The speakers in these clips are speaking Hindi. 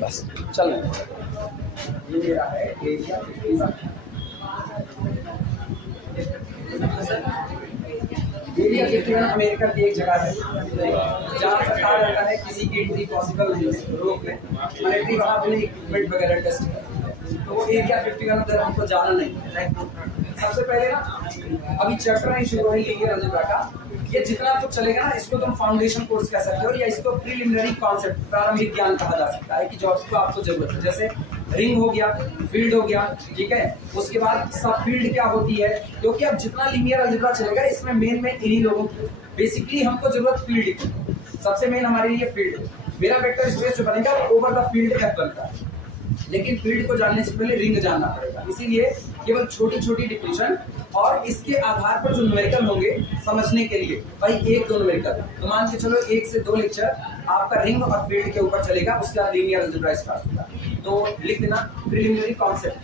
बस चल रहे ये मेरा है एरिया 51। एरिया 51 अमेरिका की एक जगह है जहाँ पर कहा जाता है किसी की एंट्री पॉसिबल नहीं है, रोक ले मिलिट्री वहाँ अपने इक्विपमेंट वगैरह टेस्ट करती है। तो वो एरिया 51 उधर हमको जाना नहीं है। सबसे पहले ना अभी चैप्टर नहीं शुरू है लीनियर अलजेब्रा का, ये जितना तो चलेगा ना इसको तुम फाउंडेशन कोर्स कह सकते हो या इसको प्रीलिमिनरी कॉन्सेप्ट प्रारंभिक ज्ञान कहा जा सकता है कि जो आपको जरूरत है। जैसे रिंग हो गया, फील्ड हो गया, ठीक है। उसके बाद सब फील्ड क्या होती है, क्योंकि अब जितना लीनियर अलजेब्रा चलेगा इसमें मेन इन्हीं लोगों की बेसिकली हमको जरूरत फील्ड की। सबसे मेन हमारे लिए फील्ड, मेरा वेक्टर स्पेस जो बनेगा वो ओवर द फील्ड एफ बनता है, लेकिन फील्ड को जानने से पहले रिंग जानना पड़ेगा। इसीलिए केवल छोटी छोटी डिफिनेशन और इसके आधार पर जो न्यूमेरिकल होंगे समझने के लिए भाई एक दो न्यूमेरिकल, तो मान के चलो 1 से 2 लेक्चर आपका रिंग और फील्ड के ऊपर चलेगा, उसके बाद लीनियर अलजेब्रा स्टार्ट होगा। तो लिख देना प्रीलिमिनरी कॉन्सेप्ट।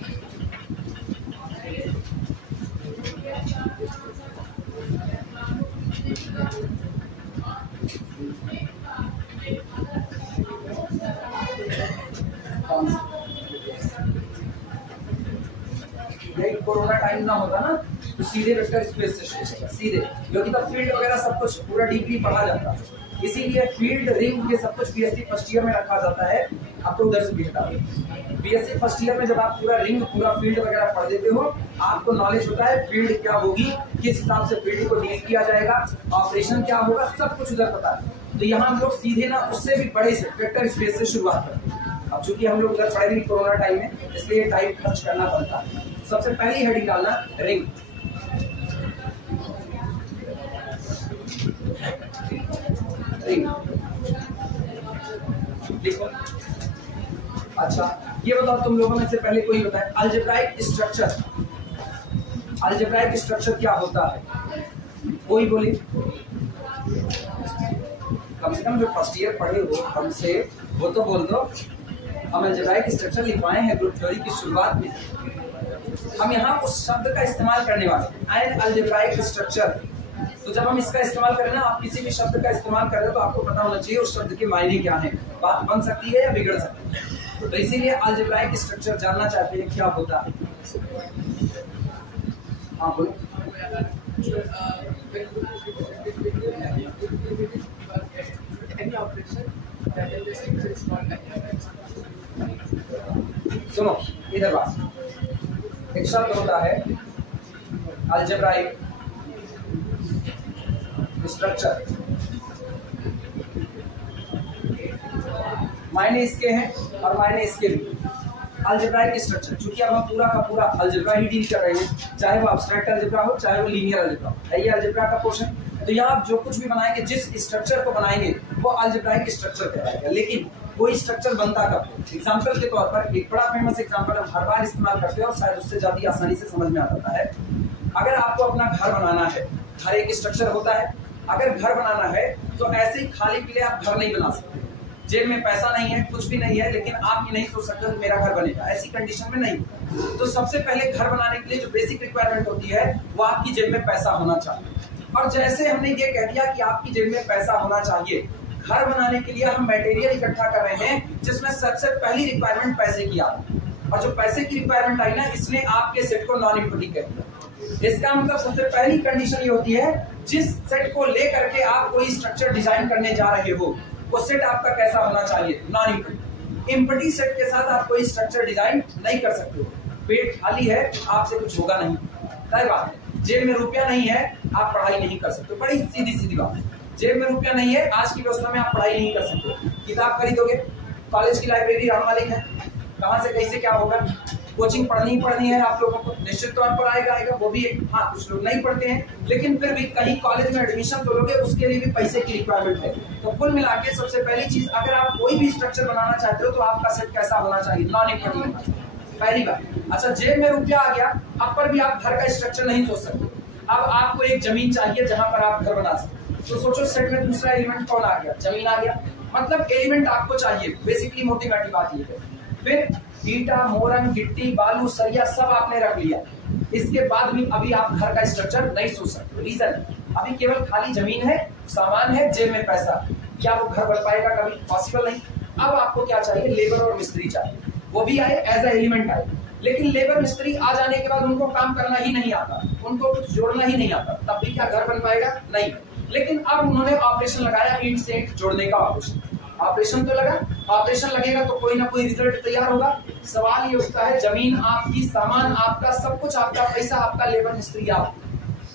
कोरोना टाइम ना होता ना तो सीधे वेक्टर स्पेस से शुरू होगा सीधे, क्योंकि तब फील्ड वगैरह सब कुछ पूरा डीपली पढ़ा जाता है। इसीलिए फील्ड रिंग ये सब कुछ बीएससी फर्स्ट ईयर में रखा जाता है। अब तो उधर से भी हटा दो। बीएससी फर्स्ट ईयर में जब आप पूरा रिंग पूरा फील्ड वगैरह पढ़ देते हो, आपको नॉलेज होता है फील्ड क्या होगी, किस हिसाब से फील्ड को डील किया जाएगा, ऑपरेशन क्या होगा, सब कुछ उधर पता है। तो यहाँ हम लोग सीधे ना उससे भी बड़े से वेक्टर स्पेस से शुरुआत करते हैं। अब चूंकि हम लोग उधर पढ़े नहीं कोरोना टाइम में, इसलिए टाइम खर्च करना पड़ता है। सबसे पहली हेडिंग डालना रिंग। रिंग लिखो। अच्छा ये बताओ तुम लोगों में से पहले कोई बताए अलजेब्राइक स्ट्रक्चर, अलजेब्राइक स्ट्रक्चर क्या होता है? कोई बोले, कम से कम जो फर्स्ट ईयर पढ़े हो हमसे वो तो बोल दो। हम अलजेब्राइक स्ट्रक्चर लिखवाए हैं ग्रुप थ्योरी की शुरुआत में। हम यहाँ उस शब्द का इस्तेमाल करने वाले हैं, एन अलजेब्राइक स्ट्रक्चर। तो जब हम इसका इस्तेमाल करें ना, आप किसी भी शब्द का इस्तेमाल कर रहे हो तो आपको पता होना चाहिए उस शब्द के मायने क्या है, बात बन सकती है या बिगड़ सकती है। तो इसीलिए अलजेब्राइक स्ट्रक्चर जानना चाहते हैं क्या होता है। हाँ बोलो। सुनो इधर बात, एक शब्द होता है अलजेब्राइक स्ट्रक्चर, मायने इसके हैं और मायने इसके भी। अलजेब्राइक स्ट्रक्चर चूंकि अब हम पूरा का पूरा अलजेब्रा ही डील कर रहे हैं, चाहे वो एब्स्ट्रैक्ट अलजेब्रा हो चाहे वो लीनियर अलजेब्रा हो, है ये अलजेब्रा का पोर्शन। तो यहाँ आप जो कुछ भी बनाएंगे, जिस स्ट्रक्चर को बनाएंगे वो अलजेब्राइक स्ट्रक्चर कहलाएगा। लेकिन कोई स्ट्रक्चर बनता कब? एग्जाम्पल के तौर पर एक बड़ा फेमस एग्जाम्पल हम हर बार इस्तेमाल करते हैं और शायद उससे ज्यादा आसानी से समझ में आ जाता है। अगर आपको अपना घर बनाना है, घर एक स्ट्रक्चर होता है। अगर घर बनाना है तो ऐसे ही खाली पीले आप घर नहीं बना सकते। जेब में पैसा नहीं है, कुछ भी नहीं है, लेकिन आप ये नहीं सोच सकते कि मेरा घर बनेगा, ऐसी कंडीशन में नहीं। तो सबसे पहले घर बनाने के लिए जो बेसिक रिक्वायरमेंट होती है वो आपकी जेब में पैसा होना चाहिए। और जैसे हमने ये कह दिया कि आपकी जेब में पैसा होना चाहिए, घर बनाने के लिए हम मटेरियल इकट्ठा कर रहे हैं जिसमें सबसे पहली रिक्वायरमेंट पैसे की आई। और जो पैसे की रिक्वायरमेंट आई ना, इसने आपके सेट को नॉन इक्विटी कर दिया। इसका मतलब सबसे पहली कंडीशन ये होती है, जिस सेट को लेकर के आप कोई स्ट्रक्चर डिजाइन करने जा रहे हो वो सेट आपका कैसा होना चाहिए? Non equity. इम्पटी सेट के साथ आप कोई स्ट्रक्चर डिजाइन नहीं कर सकते हो। पेट खाली है, आपसे कुछ होगा नहीं, तय बात है। जेब में रुपया नहीं है, आप पढ़ाई नहीं कर सकते। बड़ी सीधी सीधी बात है। जेब में रुपया नहीं है, आज की व्यवस्था में आप पढ़ाई नहीं कर सकते। किताब खरीदोगे, कॉलेज की लाइब्रेरी राम मालिक है, कहाँ से कैसे क्या होगा। कोचिंग पढ़नी है आप लोगों को, निश्चित तौर पर आएगा वो भी। हाँ कुछ लोग नहीं पढ़ते हैं, लेकिन फिर भी कहीं कॉलेज में एडमिशन तो लोगे, उसके लिए भी पैसे की रिक्वायरमेंट है। तो कुल मिला के सबसे पहली चीज, अगर आप कोई भी स्ट्रक्चर बनाना चाहते हो तो आपका सेट कैसा होना चाहिए? नॉन इक्विटी होना चाहिए, पहली बात। अच्छा जेब में रुपया आ गया, अब पर भी आप घर का स्ट्रक्चर नहीं सोच सकते। अब आपको एक जमीन चाहिए जहां पर आप घर बना सकते। तो सोचो सेट में दूसरा एलिमेंट कौन आ गया? जमीन आ गया। मतलब एलिमेंट आपको चाहिए, बेसिकली मोटी मोटी बात ये है। फिर ईटा, मोरंग, गिट्टी, बालू, सरिया सब आपने रख लिया। इसके बाद भी अभी आप घर का स्ट्रक्चर नहीं सोच सकते। रीजन अभी केवल खाली जमीन है, सामान है, जेब में पैसा, क्या वो घर बन पाएगा? कभी पॉसिबल नहीं। अब आपको क्या चाहिए? लेबर और मिस्त्री चाहिए। वो भी आए एज ए एलिमेंट आए, लेकिन लेबर मिस्त्री आ जाने के बाद उनको काम करना ही नहीं आता, उनको कुछ जोड़ना ही नहीं आता, तब भी क्या घर बन पाएगा? नहीं। लेकिन अब उन्होंने ऑपरेशन लगाया, ईंट से ईंट जोड़ने का ऑपरेशन तो लगा, ऑपरेशन लगेगा तो कोई ना कोई रिजल्ट तैयार होगा। सवाल ये उठता है, जमीन आपकी, सामान आपका, सब कुछ आपका, पैसा आपका, लेबर मिस्त्री आप।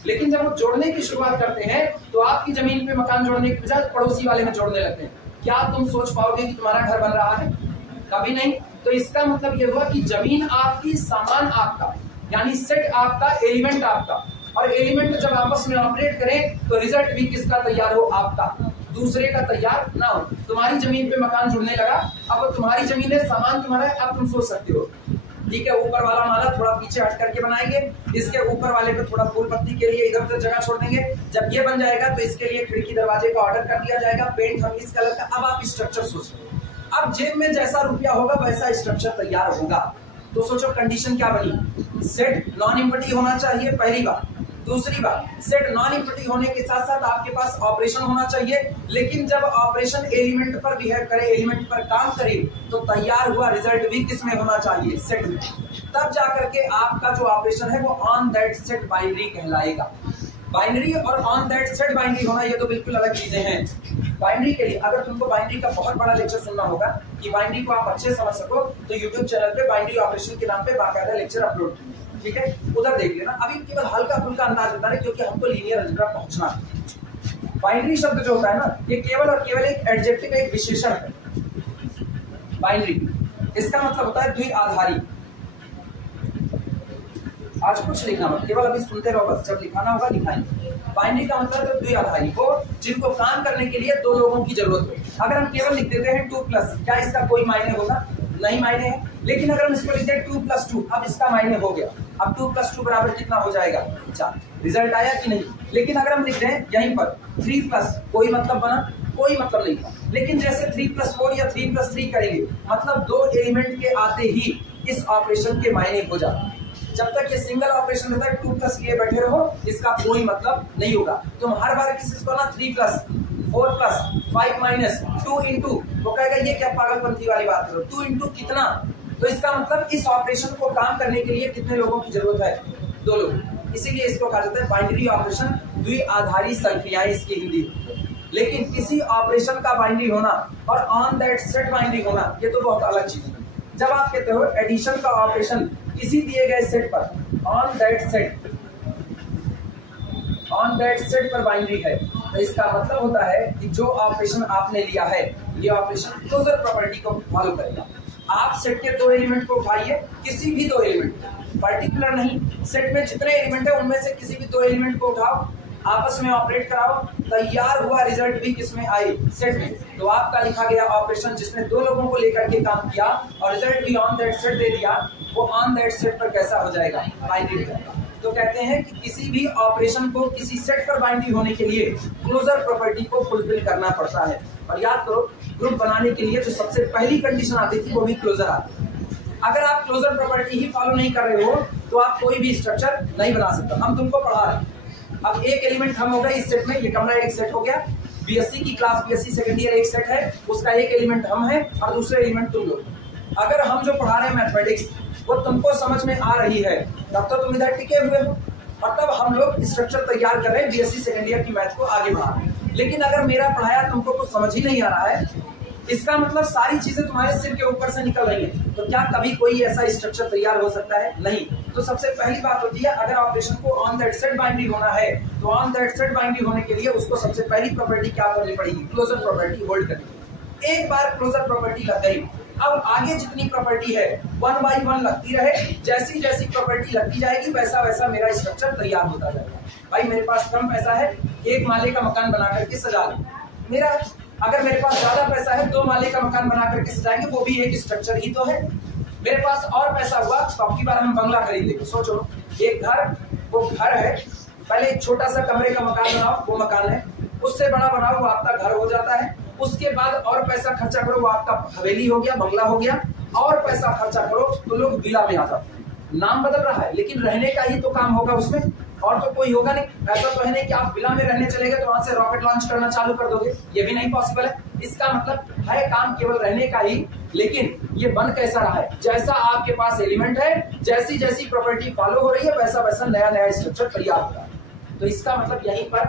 लेकिन जब वो जोड़ने की शुरुआत करते हैं तो आपकी जमीन पे मकान जोड़ने की बजाय पड़ोसी वाले में जोड़ने लगते हैं। क्या तुम सोच पाओगे कि तुम्हारा घर बन रहा है? कभी नहीं। तो इसका मतलब ये हुआ कि जमीन आपकी, सामान आपका, यानी सेट आपका, एलिमेंट आपका, और एलिमेंट जब आपस में ऑपरेट करें तो रिजल्ट भी किसका तैयार हो? आपका, दूसरे का तैयार ना हो। तुम्हारी जमीन पे मकान जुड़ने लगा, अब तुम्हारी जमीन है, सामान तुम्हारा है, अब तुम सोच सकते हो ठीक है, ऊपर वाला माला थोड़ा पीछे हट करके बनाएंगे, इसके ऊपर वाले पे थोड़ा फूल पत्ती के लिए इधर उधर जगह छोड़ देंगे। जब ये बन जाएगा तो इसके लिए खिड़की दरवाजे का ऑर्डर कर दिया जाएगा, पेंट हम इस कलर का। अब आप स्ट्रक्चर सोच रहे हो, अब जेब में जैसा रुपया होगा वैसा स्ट्रक्चर तैयार होगा। तो सोचो कंडीशन क्या बनी? सेट नॉन इम्पटी होना चाहिए, पहली बात। दूसरी बात, सेट नॉन इम्पटी होने के साथ साथ आपके पास ऑपरेशन होना चाहिए, लेकिन जब ऑपरेशन एलिमेंट पर बिहेव करे, एलिमेंट पर काम करे, तो तैयार हुआ रिजल्ट भी किस में होना चाहिए? सेट में। तब जाकर के आपका जो ऑपरेशन है वो ऑन दैट सेट बाइनरी कहलाएगा। बाइनरी और ऑन दैट सेट बाइनरी होना ये तो बिल्कुल अलग चीजें हैं। बाइनरी के लिए अगर तुमको बाइनरी का बहुत बड़ा लेक्चर सुनना होगा कि बाइनरी को आप अच्छे समझ सको, तो यूट्यूब चैनल पे बाइनरी ऑपरेशन के नाम पे बाकायदा लेक्चर अपलोड किए, ठीक है, उधर देख लेना। अभी केवल हल्का फुल्का अंदाज बता रहे क्योंकि हमको लीनियर अलजेब्रा पहुंचना है। बाइनरी शब्द जो होता है ना, ये केवल और केवल एक एडजेक्टिव, एक विशेषण है। बाइनरी इसका मतलब होता है द्विआधारी। आज कुछ लिखना मत, केवल अभी सुनते रहो बस, जब लिखाना होगा लिखाएंगे। बाइनरी का मतलब है द्विआधारी, को जिनको काम करने के लिए दो लोगों की जरूरत हो। अगर हम केवल लिख देते हैं 2+, क्या इसका कोई मायने होगा? नहीं मायने है। लेकिन अगर हम इसको लिखते हैं 2+2, अब इसका मायने हो गया। अब 2+2 बराबर कितना हो जाएगा? 4। रिजल्ट आया कि नहीं? लेकिन अगर हम लिख रहे हैं यहीं पर 3+, कोई मतलब बना? कोई मतलब नहीं था। लेकिन जैसे 3+4 या 3+3 करेंगे, मतलब दो एलिमेंट के आते ही इस ऑपरेशन के मायने हो जाते। जब तक ये सिंगल ऑपरेशन रहता है 2+ लिए बैठे रहो, इसका कोई मतलब नहीं होगा। तुम हर बार किसी को ना 3+, 4+, 5- 2 इंटू, वो कहेगा ये क्या पागलपंथी वाली बात करो, 2 इंटू कितना? तो इसका मतलब इस ऑपरेशन को काम करने के लिए कितने लोगों की जरूरत है? 2 लोग। इसीलिए इसको कहा जाता है बाइनरी ऑपरेशन, द्विआधारी संक्रियाएं इसकी हिंदी। लेकिन किसी ऑपरेशन का बाइनरी होना और ऑन दैट सेट बाइनरी होना, ये तो बहुत अलग चीज है। जब आप कहते हो एडिशन का ऑपरेशन किसी दिए गए सेट पर, ऑन दैट सेट पर बाइनरी है, तो इसका मतलब होता है कि जो ऑपरेशन आपने लिया है, ये ऑपरेशन क्लोजर प्रॉपर्टी को फॉलो करेगा। आप सेट के 2 एलिमेंट को उठाइए, किसी भी 2 एलिमेंट, पर्टिकुलर नहीं, सेट में जितने एलिमेंट है उनमें से किसी भी 2 एलिमेंट को उठाओ, आपस में ऑपरेट कराओ, तैयार हुआ रिजल्ट भी किसमें आए? सेट में। तो आपका लिखा गया ऑपरेशन जिसने 2 लोगों को लेकर के काम किया और रिजल्ट भी ऑन दैट सेट दे दिया, वो ऑन दैट सेट पर कैसा हो जाएगा? बाइनरी हो जाएगा। तो कहते हैं कि किसी भी ऑपरेशन को किसी सेट पर बाइनरी होने के लिए क्लोजर प्रॉपर्टी को फुलफिल करना पड़ता है। और याद करो, ग्रुप बनाने के लिए जो सबसे पहली कंडीशन आती थी वो भी क्लोजर आती है। अगर आप क्लोजर प्रॉपर्टी ही फॉलो नहीं कर रहे हो तो आप कोई भी स्ट्रक्चर नहीं बना सकते। हम तुमको पढ़ा रहे हैं, अब एक एलिमेंट हम हो गए इस सेट में, ये कमरा एक सेट हो गया, बीएससी की क्लास, बीएससी सेकंड ईयर एक सेट है, उसका एक एलिमेंट हम है और दूसरे एलिमेंट तुम लोग। अगर हम जो पढ़ा रहे हैं मैथमेटिक्स वो तुमको समझ में आ रही है, तब तो तुम इधर टिके हुए हो और तब हम लोग स्ट्रक्चर तैयार कर रहे हैं, बीएससी सेकंड ईयर की मैथ को आगे बढ़ा रहे हैं। लेकिन अगर मेरा पढ़ाया तुमको कुछ समझ ही नहीं आ रहा है, इसका मतलब सारी चीजें तुम्हारे सिर के ऊपर से निकल रही है, तो क्या कभी कोई ऐसा स्ट्रक्चर तैयार हो सकता है? नहीं। तो सबसे पहली बात होती है, अगर ऑपरेशन को ऑन दैट सेट बाइनरी होना है तो ऑन दैट सेट बाइनरी होने के लिए उसको सबसे पहली प्रॉपर्टी क्या करनी पड़ेगी? क्लोजर प्रॉपर्टी होल्ड करनी। एक बार क्लोजर प्रॉपर्टी लग गई, अब आगे जितनी प्रॉपर्टी है 1 by 1 लगती रहे, जैसी जैसी प्रॉपर्टी लगती जाएगी वैसा वैसा मेरा स्ट्रक्चर तैयार होता जाएगा। भाई मेरे पास कम पैसा है, 1 माले का मकान बना करके सजा लो। मेरा अगर मेरे पास ज्यादा पैसा है, 2 माले का मकान बना करके सजाएंगे, वो भी एक स्ट्रक्चर ही तो है। मेरे पास और पैसा हुआ तो अब की बार हम बंगला खरीद लेंगे। सोचो, एक घर, वो घर है, पहले एक छोटा सा कमरे का मकान बनाओ, वो मकान है, उससे बड़ा बनाओ, वो आपका घर हो जाता है। उसके बाद और पैसा खर्चा करो, वो आपका हवेली हो गया, बंगला हो गया। और पैसा खर्चा करो तो लोग विला में आ जाते हैं। नाम बदल रहा है लेकिन रहने का ही तो काम होगा उसमें। और तो कोई होगा नहीं। ऐसा तो है नहीं कि आप विला में रहने चले गए तो वहां से रॉकेट लॉन्च करना चालू कर दोगे, ये भी नहीं पॉसिबल है। इसका मतलब है काम केवल रहने का ही, लेकिन ये बन कैसा रहा है, जैसा आपके पास एलिमेंट है, जैसी जैसी प्रॉपर्टी फॉलो हो रही है वैसा वैसा नया नया स्ट्रक्चर तैयार होता है। तो इसका मतलब यहीं पर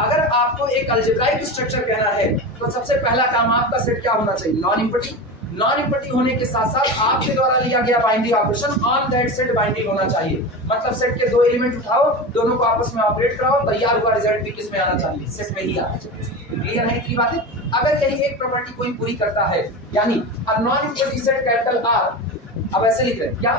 अगर आपको एक अलजेब्राइक स्ट्रक्चर कहना है तो सबसे पहला काम आपका सेट क्या होना चाहिए, नॉन इम्पटी। नॉन इम्पटी होने के साथ साथ आपके द्वारा लिया गया binding operation on that set binding होना चाहिए। मतलब सेट के दो एलिमेंट उठाओ, दोनों को आपस में ऑपरेट कराओ, तैयार हुआ रिजल्ट भी किस में आना चाहिए, सेट में ही आना चाहिए। क्लियर है इतनी बातें? अगर यही एक प्रॉपर्टी कोई पूरी करता है, यानी a non empty set capital R, अब ऐसे लिख रहे हैं क्या,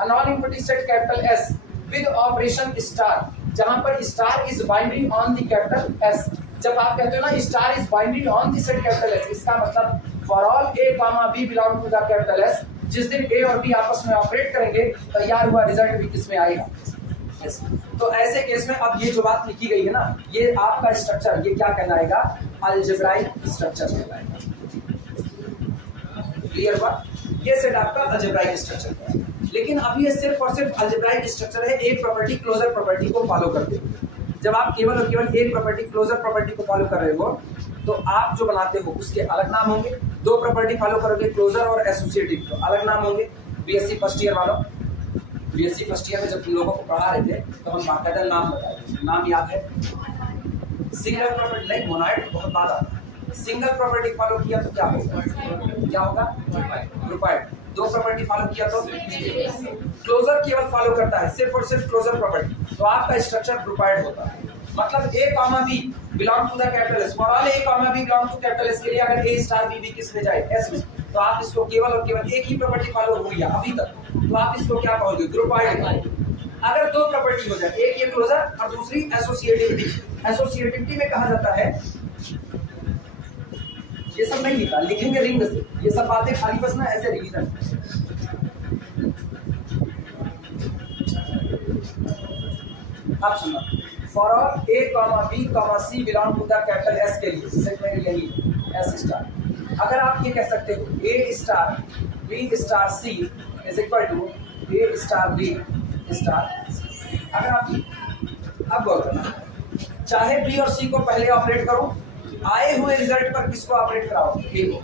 a non empty set capital S with operation star, जहां पर star is binding on the capital S. जब आप कहते हो ना star is binding on the set capital S, इसका मतलब for all A comma B belong to the capital S, जिस दिन ए और बी आपस में ऑपरेट करेंगे तैयार हुआ रिजल्ट भी किसमें आएगा, yes. तो ऐसे केस में अब ये जो बात लिखी गई है ना, ये आपका स्ट्रक्चर ये क्या कहलाएगा, अलजेब्राइक स्ट्रक्चर कहलाएगा। क्लियर हुआ? ये सेट आपका अलजेब्राइक स्ट्रक्चर है। लेकिन अब ये सिर्फ और सिर्फ अलजेब्राइक स्ट्रक्चर है, एक प्रॉपर्टी क्लोजर प्रॉपर्टी को फॉलो करते हैं। जब आप केवल और केवल एक प्रॉपर्टी क्लोजर प्रॉपर्टी को फॉलो कर रहे हो तो आप जो बनाते हो उसके अलग नाम होंगे। दो प्रॉपर्टी फॉलो करोगे क्लोजर और एसोसिएटिव, तो अलग नाम होंगे। बीएससी फर्स्ट ईयर वालों, बीएससी फर्स्ट ईयर में जब तुम लोगों को पढ़ा रहे थे तो हम बाकायदा नाम बताए, नाम याद है? सिंगल प्रॉपर्टी लाइक मोनाइड बहुत बात आता है। सिंगल प्रॉपर्टी फॉलो किया तो क्या होगा, क्या होगा, ग्रुपाइड। दो प्रॉपर्टी फॉलो किया तो क्लोजर केवल फॉलो करता है, सिर्फ और सिर्फ क्लोजर प्रॉपर्टी, तो आपका स्ट्रक्चर ग्रुपाइड होता है। मतलब a comma B belong to the capital S, for all A comma B belong to capital S के लिए अगर ए स्टार बी बी किस में जाए, एस में, तो आप इसको केवल और केवल एक ही प्रॉपर्टी फॉलो हो गया अभी तक, तो आप इसको क्या कहोगे, ग्रुपाइड। अगर दो प्रॉपर्टी हो जाए, एक ये क्लोजर और दूसरी एसोसिएटिविटी, एसोसिएटिविटी में कहा जाता है, ये सब नहीं लिखा, लिखेंगे रिंग से, ये सब बातें खाली बस ना ऐसे रिवीजन। आप सुनो, for all A comma b comma c belong to the capital S के लिए सेट में यही एस स्टार। अगर आप ये कह सकते हो a star b star c is equal to a star b star, अगर आप अब गौर करना, चाहे बी और सी को पहले ऑपरेट करो, आए हुए रिजल्ट पर किसको ऑपरेट कराओ, ए को,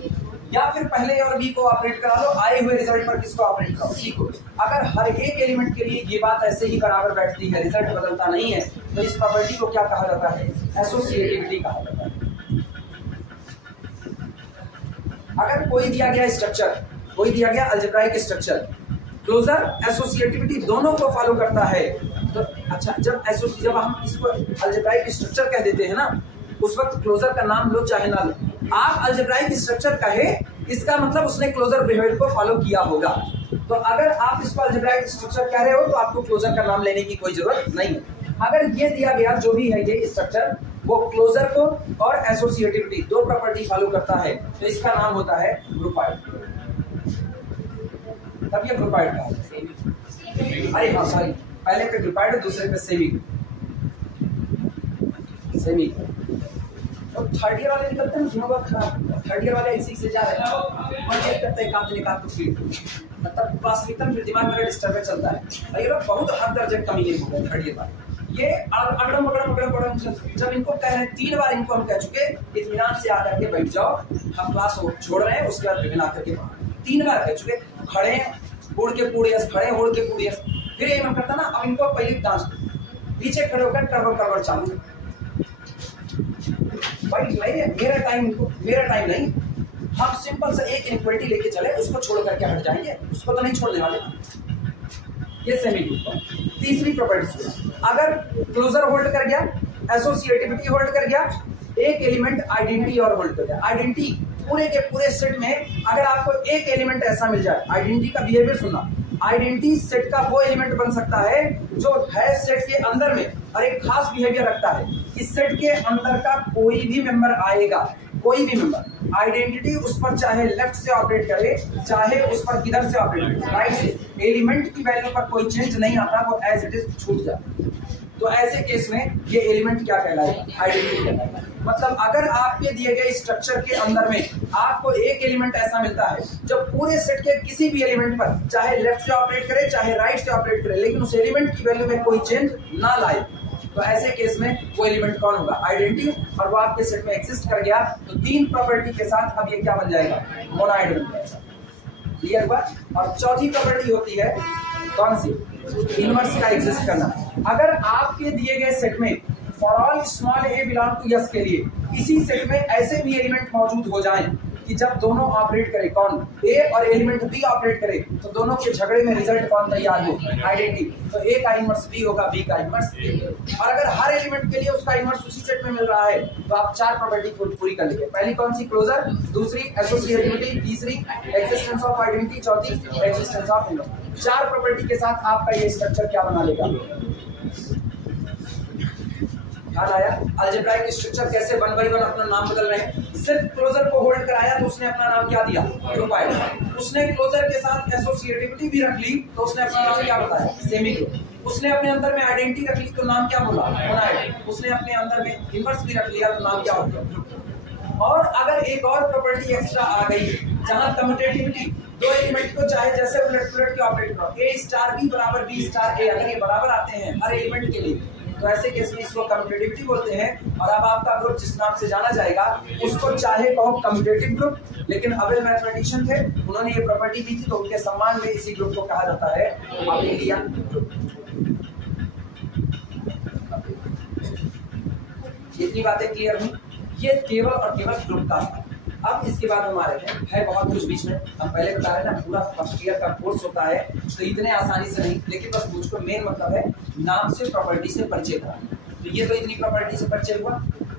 या फिर पहले और बी को ऑपरेट करा लो, आए हुए रिजल्ट पर किसको ऑपरेट कराओ, सी को। अगर हर एक एलिमेंट के लिए ये बात ऐसे ही बराबर बैठती है, रिजल्ट बदलता नहीं है, तो इस प्रॉपर्टी को क्या कहा जाता है, एसोसिएटिविटी कहा जाता है। अगर कोई दिया गया स्ट्रक्चर, कोई दिया गया अलजेब्राइक स्ट्रक्चर क्लोजर एसोसिएटिविटी दोनों को फॉलो करता है, तो अच्छा जब हम इसको अलजेब्राइक स्ट्रक्चर कह देते हैं ना, उस वक्त क्लोजर का नाम लो चाहे ना लो, आप अलजेब्राइक स्ट्रक्चर कहे इसका मतलब उसने क्लोजर बिहेवियर को फॉलो किया होगा। तो अगर आप इसको अलजेब्राइक स्ट्रक्चर कह रहे हो तो आपको क्लोजर का नाम लेने की कोई जरूरत नहीं है। अगर ये दिया गया जो भी है ये स्ट्रक्चर वो क्लोजर को और एसोसिएटिविटी दो प्रॉपर्टी फॉलो करता है, तो इसका नाम होता है ग्रुपाइड। तब ये ग्रुपाइड का, अरे हाँ सॉरी, पहले पे ग्रुपाइड दूसरे पे सेमी सेमी। तो थर्ड ईयर वाले निकलते हैं दिमाग खराब, थर्ड ईयर वाले इसी से जा रहे हैं और ये करते हैं काम से निकाल तो फिर मतलब वास्तविकता में दिमाग मेरा डिस्टर्ब चलता है। ये लोग बहुत हद दर्जे कमीने हो गए थर्ड ईयर वाले, ये अगड़म अगड़म अगड़म अगड़म। जब इनको कह रहे हैं 3 बार इनको हम कह चुके इत्मीनान से आकर के बैठ जाओ, हम क्लास छोड़ रहे हैं, उसके बाद विभिन्न आकर के 3 बार कह चुके, खड़े उड़ के पूड़ियस, खड़े उड़ के पूड़ियस, फिर ये मन करता ना अब इनको पहले डांस पीछे खड़े होकर करवड़ करवड़ चालू। भाई मेरा टाइम नहीं, हम सिंपल से एक इनक्वालिटी लेके चले, उसको छोड़ करके हट जाएंगे, उसको तो नहीं छोड़ने वाले। ये सेमी ग्रुप। तीसरी प्रॉपर्टी, अगर क्लोजर होल्ड कर गया, एसोसिएटिविटी होल्ड कर गया, एक एलिमेंट आइडेंटिटी और होल्ड कर गया। आइडेंटिटी पूरे के पूरे सेट में अगर आपको एक एलिमेंट ऐसा मिल जाए, आइडेंटिटी का बिहेवियर सुनना, आइडेंटिटी सेट का वो एलिमेंट बन सकता है जो है सेट के अंदर में और एक खास बिहेवियर रखता है। इस सेट के अंदर का कोई भी मेंबर आएगा, कोई भी मेंबर, आइडेंटिटी उस पर चाहे लेफ्ट से ऑपरेट करे चाहे उस पर किधर से ऑपरेट करे, राइट से, एलिमेंट की वैल्यू पर कोई चेंज नहीं आता, वो एज इट इज छूट जाता। तो ऐसे केस में ये एलिमेंट क्या कहलाएगा, आइडेंटिटी कहलाएगा। मतलब अगर आपके दिए गए स्ट्रक्चर के अंदर में आपको एक एलिमेंट ऐसा मिलता है जो पूरे सेट के किसी भी एलिमेंट पर चाहे लेफ्ट से ऑपरेट करे चाहे राइट से ऑपरेट करे लेकिन उस एलिमेंट की वैल्यू में कोई चेंज ना लाए, तो ऐसे केस में वो एलिमेंट कौन होगा? आइडेंटिटी, और वो आपके सेट में एग्जिस्ट कर गया तो 3 प्रॉपर्टी के साथ अब ये क्या बन जाएगा? मोनोइड बन जाएगा। क्लियर हुआ? और चौथी प्रॉपर्टी होती है कौन सी? इनवर्स का एग्जिस्ट करना। अगर आपके दिए गए सेट में for all small a belong to S के लिए इसी सेट में ऐसे भी एलिमेंट मौजूद हो जाएं कि जब दोनों ऑपरेट करे, कौन? ए और एलिमेंट बी ऑपरेट करे, तो दोनों के झगड़े में रिजल्ट कौन तैयार हो? आइडेंटिटी। तो ए का इनवर्स बी होगा, बी का इनवर्स ए। और अगर हर एलिमेंट के लिए उसका इनवर्स उसी सेट में मिल रहा है तो आप 4 प्रॉपर्टी पूरी कर लीजिए। पहली कौन सी? क्लोजर, दूसरी एसोसिएटिविटी, तीसरी एक्जिस्टेंस ऑफ आइडेंटिटी, चौथी एक्जिस्टेंस ऑफ इनवर्स। 4 प्रॉपर्टी के साथ आपका ये स्ट्रक्चर क्या बना लेगा? आया अलजेब्राइक स्ट्रक्चर कैसे 1 by 1 अपना नाम बदल रहे हैं। सिर्फ क्लोजर को होल्ड कराया तो उसने अपना नाम क्या दिया? ग्रुपाइड। उसने क्लोजर के साथ एसोसिएटिविटी भी रख ली तो उसने अपना नाम क्या बताया? Semi group. उसने अपने अंदर में आइडेंटिटी रख ली तो नाम क्या बोला? मोनोइड। उसने अपने अंदर में इनवर्स भी रख लिया तो नाम क्या हो गया? और अगर एक और प्रॉपर्टी एक्स्ट्रा आ गई जहां कम्यूटेटिविटी, दो एलिमेंट को चाहे जैसे उलट के ऑपरेट करो, ए स्टार बी बराबर बी स्टार ए, अगर ये बराबर आते हैं हर एलिमेंट के लिए तो ऐसे केस में इसको कम्यूटेटिविटी बोलते हैं। और अब आपका ग्रुप जिस नाम से जाना जाएगा उसको चाहे कहो कम्यूटेटिव ग्रुप, लेकिन अवेल मैथमेटिशियन थे, उन्होंने ये प्रॉपर्टी दी थी तो उनके सम्मान में इसी ग्रुप को कहा जाता है अबेलियन ग्रुप। इतनी बातें क्लियर हुई? ये केवल और केवल ग्रुप का था। अब इसके बाद हमारे है बहुत कुछ बीच में, हम पहले बता रहे ना पूरा फर्स्ट ईयर का कोर्स होता है तो इतने आसानी से नहीं, लेकिन बस मुझको मेन मतलब है नाम से प्रॉपर्टी से परिचय कराना। तो ये तो इतनी प्रॉपर्टी से परिचय हुआ।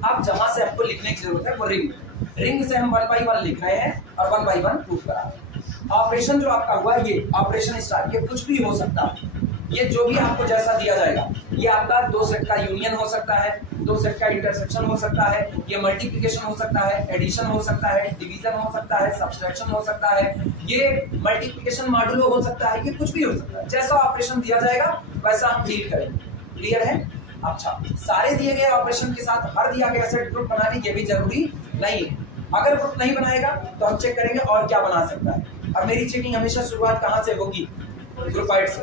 अब जहां से हमको लिखने की जरूरत है वो रिंग से हम 1 by 1 लिख रहे हैं और 1 by 1 प्रूफ करा रहे हैं। ऑपरेशन जो आपका हुआ ये ऑपरेशन स्टार, ये कुछ भी हो सकता है, ये जो भी आपको जैसा दिया जाएगा, ये आपका 2 सेट का यूनियन हो सकता है, 2 सेट का इंटरसेक्शन हो सकता है, ये मल्टीप्लिकेशन हो सकता है, एडिशन हो सकता है, डिवीजन हो सकता है, सब्सट्रैक्शन हो सकता है, ये मल्टीप्लिकेशन मॉडुलो हो सकता है, ये कुछ भी हो सकता है। जैसा ऑपरेशन दिया जाएगा वैसा हम डील करेंगे। क्लियर है? अच्छा, सारे दिए गए ऑपरेशन के साथ हर दिया गया सेट ग्रुप बनाने ये भी जरूरी नहीं है। अगर ग्रुप नहीं बनाएगा तो हम चेक करेंगे और क्या बना सकता है। और मेरी चेकिंग हमेशा शुरुआत कहां से होगी? ग्रुपाइड से।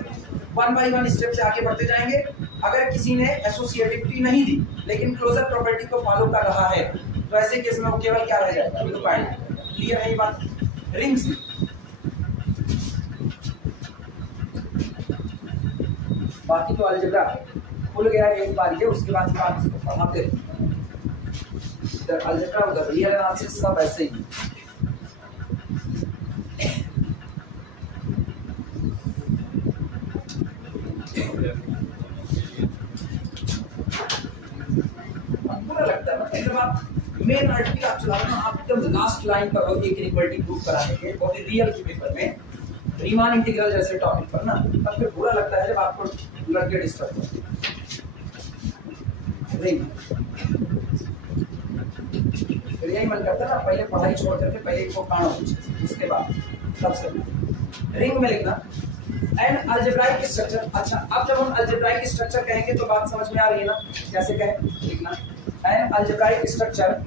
1 by 1 स्टेप से आगे बढ़ते जाएंगे। अगर किसी ने एसोसिएटिविटी नहीं दी लेकिन क्लोजर प्रॉपर्टी को फॉलो कर रहा है तो ऐसे केस में वो केवल क्या रह जाएगा? ग्रुपाइड। क्लियर है ये बात? रिंग्स बाकी तो अलजेब्रा खुल गया एक बार ये, उसके बाद आप इसको पढ़ाते रहे। इधर अलजेब्रा उधर रियल एनालिसिस सब ऐसे ही। बुरा लगता है ना जब आप मेन आर्टिकल आप चला रहे हो, आप एकदम लास्ट लाइन पर हो एक इनइक्वालिटी प्रूव कराने के और रियल के पेपर में रीमान इंटीग्रल जैसे टॉपिक पर ना, तब फिर बुरा लगता है जब आपको लड़के डिस्टर्ब होते हैं। यही मन करता है ना पहले पढ़ाई छोड़ करके पहले इसको कानो पूछे, उसके बाद सबसे रिंग में लिखना एन अलजेब्राइक स्ट्रक्चर। अच्छा, अब जब हम अलजेब्राइक स्ट्रक्चर कहेंगे तो बात समझ में आ रही है ना कैसे कहें? लिखना an algebraic structure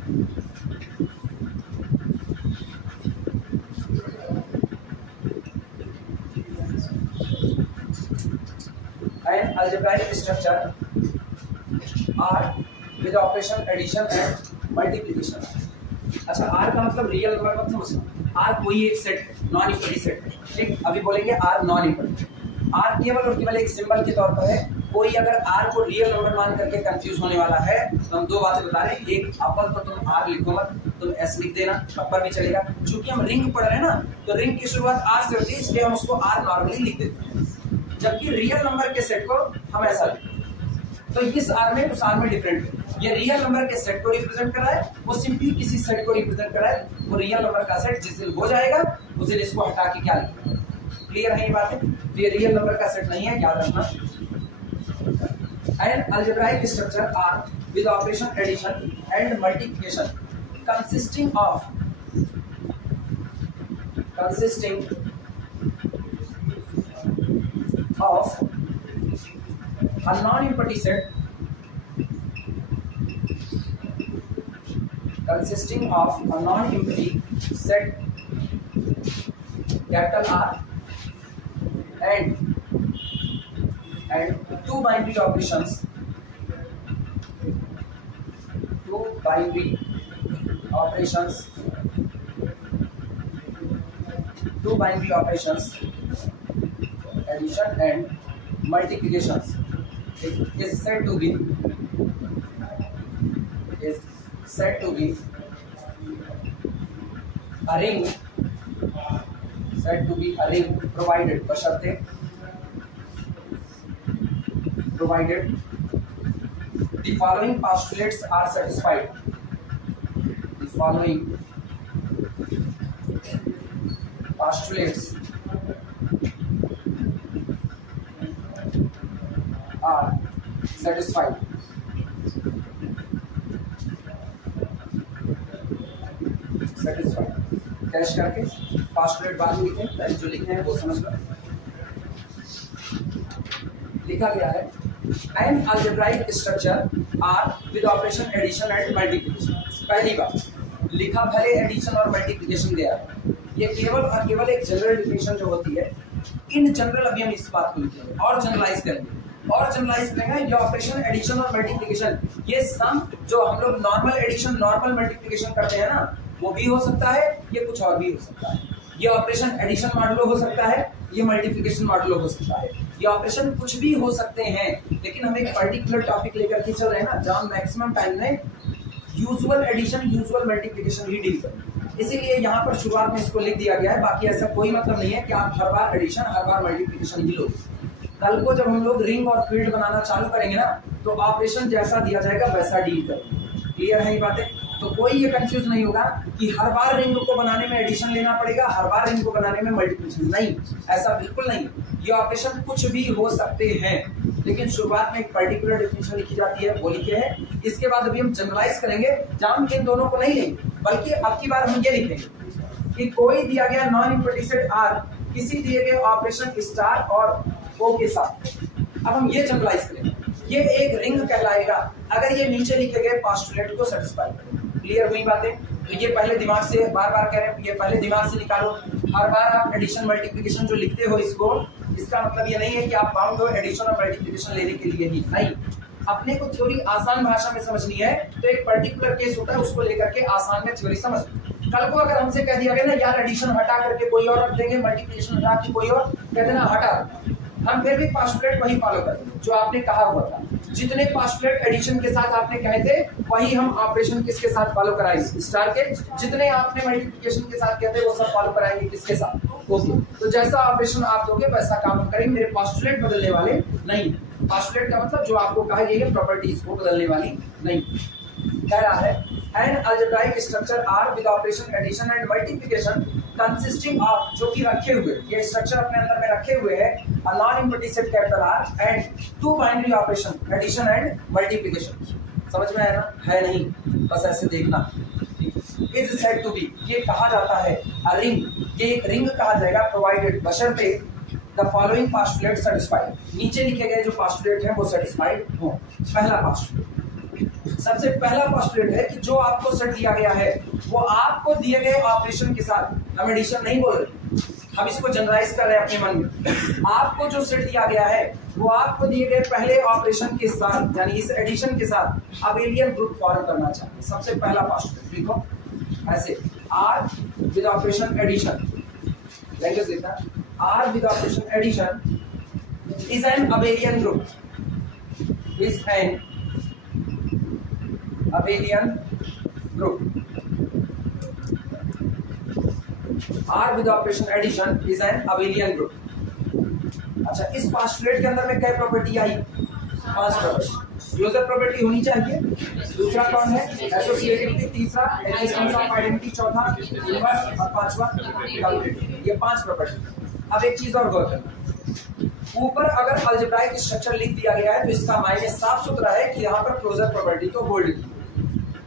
an algebraic structure R with operation addition and multiplication. अच्छा, आर का मतलब रियल नंबर मत समझना, आर कोई एक सेट है, नॉन इक्वलिटी सेट है। ठीक, अभी बोलेंगे आर नॉन इक्वलिटी। आर केवल और केवल एक सिंबल के तौर पर है। कोई अगर आर को रियल नंबर मान करके कंफ्यूज होने वाला है तो हम 2 बातें बता रहे हैं। एक, अव्वल तो तुम आर लिखो मत, तुम एस लिख देना, अपर भी चलेगा। चूंकि हम रिंग पढ़ रहे हैं ना तो रिंग की शुरुआत आर से होती है, इसलिए हम उसको आर नॉर्मली लिख देते हैं। जबकि रियल नंबर के सेट को हम ऐसा लिखते हैं। तो इस आर में उस आर में डिफरेंट है। ये रियल नंबर के सेट को रिप्रेजेंट कर रहा है, वो सिंपली किसी सेट को रिप्रेजेंट कर रहा है। वो रियल नंबर का सेट जिस दिन हो जाएगा उस दिन इसको हटा के क्या लिखेंगे? क्लियर है ये बात है? तो ये रियल नंबर का सेट नहीं है, याद रखना। An algebraic structure R with operation addition and multiplication consisting of a non-empty set consisting of a non-empty set capital R and two binary operations, addition and multiplications is said to be a ring, provided the following postulates are satisfied. The following postulates are satisfied. Cash करके postulate बाद में लिखें, पहले जो लिखे हैं वो समझ लो। लिखा गया है an algebraic structure R with operation addition and multiplication। पहली बात लिखा भले एडिशन और मल्टीप्लिकेशन दिया है, ये केवल और केवल एक जनरल डिफिनेशन जो होती है। इन जनरल अभी हम इस बात को लिखेंगे और जनरलाइज करेंगे ये ऑपरेशन एडिशन और मल्टीप्लिकेशन, ये सम जो हम लोग नॉर्मल एडिशन नॉर्मल मल्टीप्लिकेशन करते हैं ना, वो भी हो सकता है, ये कुछ और भी हो सकता है। ये ऑपरेशन एडिशन मॉडुलो हो सकता है, ये मल्टीप्लिकेशन मॉडुलो हो सकता है, ये ऑपरेशन कुछ भी हो सकते हैं। लेकिन हम एक पर्टिकुलर टॉपिक लेकर के चल रहे हैं ना, जहाँ मैक्सिमम टाइम में यूजुअल एडिशन यूजुअल मल्टीप्लिकेशन ही डील करें, इसीलिए यहाँ पर शुरुआत में इसको लिख दिया गया है। बाकी ऐसा कोई मतलब नहीं है कि आप हर बार एडिशन हर बार मल्टीप्लिकेशन ही लो। कल को जब हम लोग रिंग और फील्ड बनाना चालू करेंगे ना, तो ऑपरेशन जैसा दिया जाएगा वैसा डील करेंगे। क्लियर है ये बातें? तो कोई ये कंफ्यूज नहीं होगा कि हर बार रिंग को बनाने में एडिशन लेना पड़ेगा, हर बार रिंग को बनाने में मल्टीप्लिकेशन, नहीं, ऐसा बिल्कुल नहीं। ये ऑपरेशन कुछ भी हो सकते हैं, लेकिन शुरुआत में एक पर्टिकुलर डेफिनेशन लिखी जाती है, वो लिखे है। इसके बाद अभी हम जनरलाइज करेंगे, जहां हम इन दोनों को नहीं लेंगे, बल्कि अब की बार हम ये लिखेंगे कि कोई दिया गया नॉन एम्प्टी सेट R किसी दिए गए ऑपरेशन स्टार और O के साथ। अब हम ये जनरलाइज करेंगे, ये एक रिंग कहलाएगा अगर ये नीचे लिखे गए पोस्टुलेट को सेटिस्फाई करे। क्लियर हुई बातें? तो ये पहले दिमाग से बार कह रहे हैं, ये पहले दिमाग से निकालो। हर बार आप एडिशन मल्टीप्लिकेशन जो लिखते हो इसको, इसका मतलब ये नहीं है कि आप बाउंड हो एडिशन और मल्टीप्लिकेशन लेने के लिए ही, नहीं। अपने को थ्योरी आसान भाषा में समझनी है, तो एक पर्टिकुलर केस होता है, उसको लेकर के आसान में थ्योरी समझ। कल को अगर हमसे कह दिया गया ना यार एडिशन हटा करके कोई और रख देंगे, मल्टीप्लिकेशन हटा के कोई और, कहते ना हटा, हम फिर भी पोस्टुलेट वही फॉलो करेंगे जो आपने कहा हुआ था। जितने पोस्टुलेट एडिशन के साथ आपने कहे थे, वही हम ऑपरेशन किसके साथ फॉलो कराएंगे, स्टार के। जितने आपने मल्टीप्लिकेशन के साथ कहते वो सब फॉलो कराएंगे किसके साथ, ओके। तो जैसा ऑपरेशन आप दोगे वैसा काम हम करेंगे, मेरे पोस्टुलेट बदलने वाले नहीं। पोस्टुलेट का मतलब जो आपको कहा गया है प्रॉपर्टीज को बदलने वाली नहीं। कह रहा है an algebraic structure R with operation addition and multiplication consisting of, जो कि रखे हुए, ये स्ट्रक्चर अपने अंदर में रखे हुए है, a non-empty set capital R and two binary operation addition and multiplication। समझ में आया ना? है नहीं, बस ऐसे देखना। is said to be, ये कहा जाता है a ring, ये एक रिंग कहा जाएगा provided, बशर्ते the following postulate satisfied, नीचे लिखे गए जो postulate हैं वो satisfied हो। पहला postulate, सबसे पहला पोस्टुलेट है कि जो आपको सेट दिया गया है वो आपको दिए गए ऑपरेशन के साथ, हम एडिशन नहीं बोल रहे, हम इसको जनरलाइज कर रहे हैं अपने मन में। आपको जो सेट दिया गया है वो आपको दिए गए पहले ऑपरेशन के साथ, यानी इस एडिशन के साथ अबेलियन ग्रुप फॉर्म करना चाहिए। सबसे पहला पोस्टुलेट लिखो ऐसे, R with operation addition, language देखना, R with operation addition is an abelian group, is an abelian group। R with operation addition is an abelian group। अच्छा, इस पोस्टुलेट के अंदर में क्या प्रॉपर्टी आई? 5 प्रॉपर्टी। क्लोजर प्रॉपर्टी होनी चाहिए, दूसरा कौन है? एसोसिएटिविटी, तीसरा एक्जिस्टेंस ऑफ आइडेंटिटी, चौथा इनवर्स और पांचवा कम्यूटेटिव। ये 5 प्रॉपर्टी। अब एक चीज और गौर करना, ऊपर अगर अलजेब्राइक स्ट्रक्चर लिख दिया गया है तो इसका मायने साफ सुथरा है कि यहाँ पर क्लोजर प्रॉपर्टी तो होल्ड की,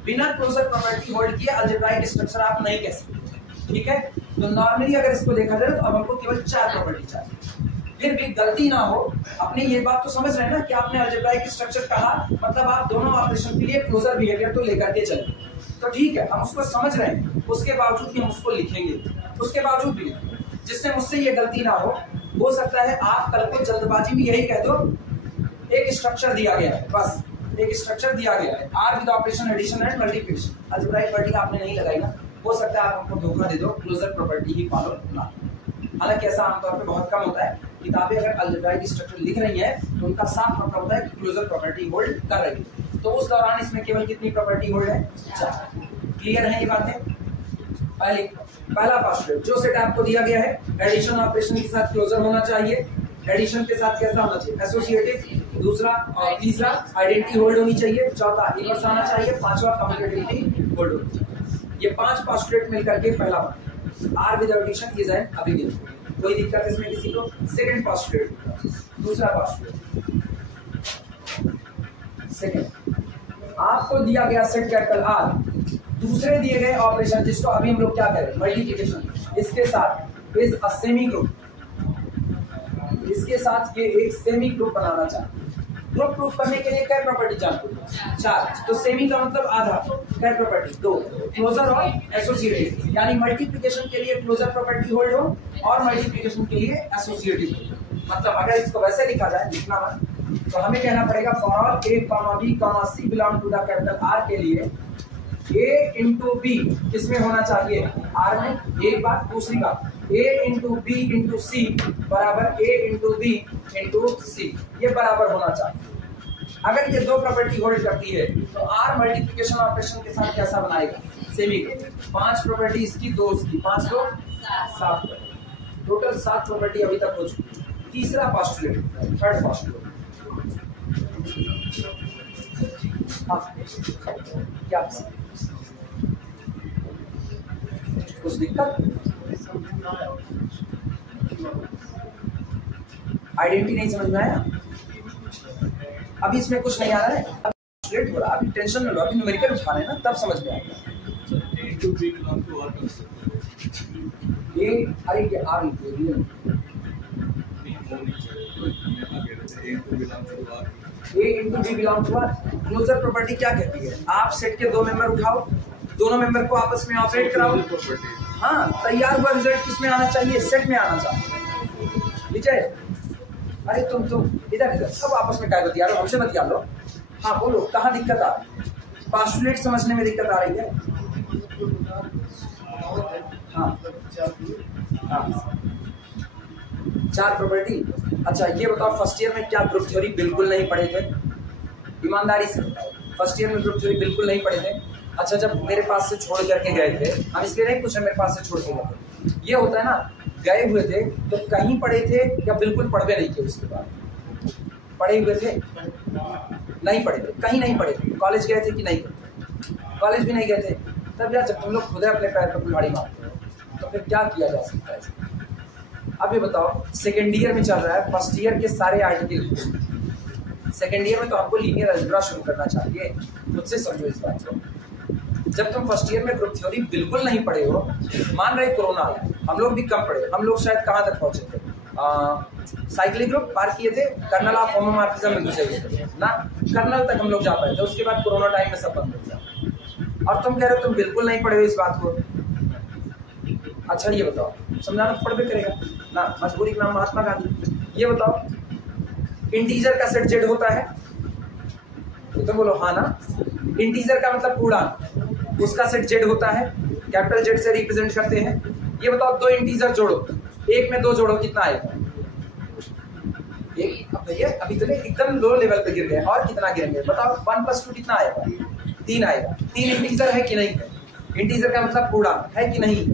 बिना क्लोजर प्रॉपर्टी होल्ड किए अलजेब्राइक स्ट्रक्चर आप नहीं कह सकते, ठीक है। तो नॉर्मली अगर इसको देखा जाए तो अब हमको केवल 4 प्रॉपर्टी चाहिए, फिर भी गलती ना हो। अपने ये बात तो समझ रहे हैं ना कि आपने अलजेब्राइक स्ट्रक्चर कहा, मतलब आप दोनों ऑपरेशन के लिए क्लोजर बिहेवियर तो लेकर के चले। तो ठीक है, हम उसको समझ रहे हैं, उसके बावजूद भी हम उसको लिखेंगे, उसके बावजूद भी लिखेंगे, जिससे मुझसे ये गलती ना हो सकता है आप कल को जल्दबाजी में यही कह दो एक स्ट्रक्चर दिया गया है, बस एक स्ट्रक्चर दिया गया है, R with operation addition and multiplication, algebraic wording आपने नहीं लगाई ना, हो सकता है आप हमको धोखा दे दो, क्लोजर प्रॉपर्टी ही फॉलो ना। हालांकि ऐसा आमतौर पे बहुत कम होता है, किताबें अगर अलजेब्राइक स्ट्रक्चर लिख रही है तो उनका साफ मतलब होता है कि क्लोजर प्रॉपर्टी होल्ड कर रही है, तो उस दौरान इसमें केवल कितनी प्रॉपर्टी होल्ड है, 4। क्लियर है ये बातें? पहला पोस्टुलेट, जो सेट आपको दिया गया है एडिशन ऑपरेशन के साथ क्लोजर होना चाहिए, एडिशन के साथ कैसा होना चाहिए, एसोसिएटिव, दूसरा और तीसरा आइडेंटिटी होल्ड होनी चाहिए, चौथा इनवर्स आना चाहिए, पांचवा कम्यूटेटिविटी होल्ड होनी चाहिए। ये 5 पोस्टुलेट मिलकर के पहला R with addition is an अभिन्न, कोई दिक्कत इसमें किसी को? सेकंड पोस्टुलेट, दूसरा पोस्टुलेट, सेकंड, आपको दिया गया सेट कैपिटल आर, दूसरे दिए गए ऑपरेशन जिसको अभी हम लोग क्या करें, मल्टीप्लिकेशन, इसके साथ इज अ सेमी ग्रुप, इसके साथ ये एक सेमी ग्रुप बनाना चाहते हैं। ग्रुप प्रूफ करने के लिए क्या प्रॉपर्टी जानते हो? 4, तो सेमी का मतलब आधा, क्या प्रॉपर्टी 2, क्लोजर और एसोसिएटिव, यानी मल्टीप्लिकेशन के लिए क्लोजर प्रॉपर्टी होल्ड हो और मल्टीप्लिकेशन के लिए एसोसिएटिव। मतलब अगर इसको वैसे लिखा जाए, लिखना मत, तो हमें कहना पड़ेगा for all a, b, c belong to the capital R के लिए a इंटू बी किसमें होना चाहिए, R में, एक बात। दूसरी बात, a इंटू बी इंटू सी बराबर a इंटू बी इंटू सी, ये बराबर होना चाहिए। अगर ये 2 प्रॉपर्टी होल्ड करती है तो R मल्टीप्लिकेशन ऑपरेशन के साथ कैसा बनाएगा, सेमी ग्रुप। 5 प्रॉपर्टी इसकी, 2 इसकी, 5 तो 7, टोटल 7 प्रॉपर्टी अभी तक हो चुकी। तीसरा पोस्टुलेट, थर्ड पोस्टुलेट, क्या कुछ दिक्कत? आइडेंटिटी नहीं समझ में आया? अभी इसमें कुछ नहीं आ रहा है, अभी लेट हो रहा है, अभी टेंशन में लो, अभी न्यूमेरिकल उठाना है ना, तब समझ में आएगा। ये अरे ये आ रही है A into b belong to R. Closure property क्या कहती है, आप सेट के 2 मेंबर उठाओ, दोनों मेंबर को आपस में ऑपरेट कराओ, हाँ, तैयार हुआ रिजल्ट किसमें आना चाहिए, सेट में आना चाहिए। विजय, अरे तुम इधर सब आपस में क्या बतिया लो, हमसे बतिया लो। हाँ बोलो, कहाँ दिक्कत आ रही है? पोस्टुलेट समझने में दिक्कत आ रही है? हाँ हाँ, 4 प्रॉपर्टी। अच्छा ये बताओ, फर्स्ट ईयर में क्या ग्रुप थ्योरी बिल्कुल नहीं पढ़े थे? ईमानदारी से बताओ, फर्स्ट ईयर में ग्रुप थ्योरी बिल्कुल नहीं पढ़े थे? अच्छा, जब मेरे पास से छोड़ करके गए थे, हम इसलिए नहीं पूछे मेरे पास से छोड़ के गए थे, ये होता है ना, गए हुए थे तो कहीं पढ़े थे या बिल्कुल पढ़वे नहीं थे? उसके बाद पढ़े हुए थे? नहीं पढ़े थे, कहीं नहीं पढ़े थे। कॉलेज गए थे कि नहीं गए? कॉलेज भी नहीं गए थे। तब यार जब तुम लोग खुद अपने पैर पर कुल्हाड़ी मारते हो तो फिर क्या किया जा सकता है? अब ये बताओ, सेकेंड ईयर में चल रहा है, फर्स्ट ईयर के सारे आर्टिकल, सेकेंड ईयर में तो आपको लीनियर अलजेब्रा शुरू करना चाहिए, मुझसे समझो इस बात को। जब तुम फर्स्ट ईयर में ग्रुप थ्योरी बिल्कुल नहीं पढ़े हो, मान रहे कोरोना आया, हम लोग भी कम पढ़े, हम लोग शायद कहाँ तक पहुंचे थे, साइक्लिक ग्रुप पार किए थे, कर्नल ऑफ होमोमॉर्फिज्म में घुसे ना, कर्नल तक हम लोग जा पाए थे, उसके बाद कोरोना टाइम में सब बंद हो गया। और तुम कह रहे हो तुम बिल्कुल नहीं पढ़े हो इस बात को। अच्छा ये बताओ, समझाना तो पढ़ भी करेगा ना, मजबूरी के नाम महात्मा गांधी। ये बताओ, इंटीजर का सेट जेड होता है? तो बोलो हाँ ना। इंटीजर का मतलब पूर्णांक, उसका सेट जेड होता है, कैपिटल जेड से रिप्रेजेंट करते हैं। ये बताओ, 2 इंटीजर जोड़ो, 1 में 2 जोड़ो, कितना आएगा? एक। अब भैया अभी तो एकदम लो लेवल पे गिर गए, और कितना गिरेंगे बताओ? 1 + 2 कितना आएगा? 3 आएगा। 3 इंटीजर है कि नहीं? इंटीजर का मतलब पूर्णांक है कि नहीं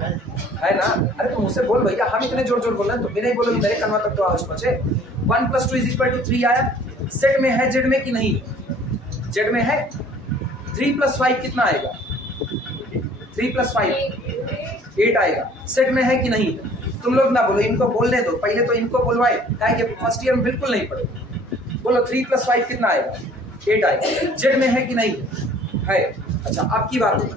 है ना? अरे तुम मुझसे बोल भैया, हम इतने जोर जोर बोल रहे हैं, तुम भी नहीं बोलोगे, मेरे कन्वा तक तो आवाज पहुंचे। 1 + 2 = 3 आया। सेट में है जेड में कि नहीं? जेड में है। 3 + 5 कितना आएगा? 3 + 5 8 आएगा। सेट में है कि नहीं? तुम लोग ना बोलो, इनको बोलने दो, पहले तो इनको बोलवाए, कि फर्स्ट ईयर में बिल्कुल नहीं पढ़े। बोलो 3 + 5 कितना आएगा? 8 आएगा। जेड में है कि नहीं है? अच्छा अब की बात है,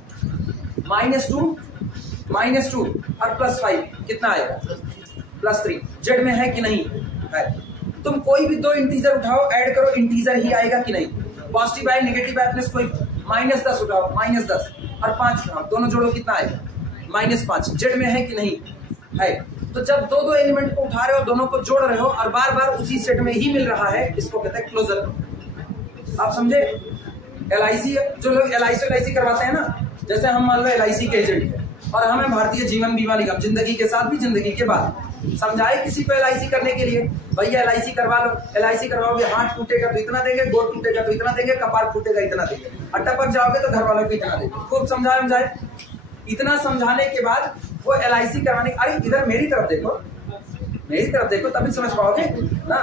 -2 और +5 कितना आएगा? +3। जेड में है कि नहीं है? तुम कोई भी 2 इंटीजर उठाओ, ऐड करो, इंटीजर ही आएगा कि नहीं? पॉजिटिव आए नेगेटिव आए, अपने कोई -10 उठाओ, -10 और 5 उठाओ, दोनों जोड़ो कितना आएगा? -5। जेड में है कि नहीं है? तो जब दो दो एलिमेंट को उठा रहे हो, दोनों को जोड़ रहे हो और बार बार उसी सेट में ही मिल रहा है, इसको कहते हैं क्लोजर। आप समझे? LIC, जो लोग LIC करवाते हैं ना, जैसे हम मान लो LIC के एजेंट है और हमें भारतीय जीवन बीमा निगम जिंदगी के साथ भी जिंदगी के बाद समझाए किसी को LIC करने के लिए, भैया LIC करवा लो। LIC करवाओगे, हाथ टूटेगा तो इतना देंगे, गोड़ टूटेगा तो इतना देंगे, कपार फूटेगा इतना देंगे, और टपक जाओगे तो घर वालों को इतना देंगे। खूब समझाए। इतना समझाने के बाद वो LIC करवाने, अरे इधर मेरी तरफ देखो तभी समझ पाओगे ना।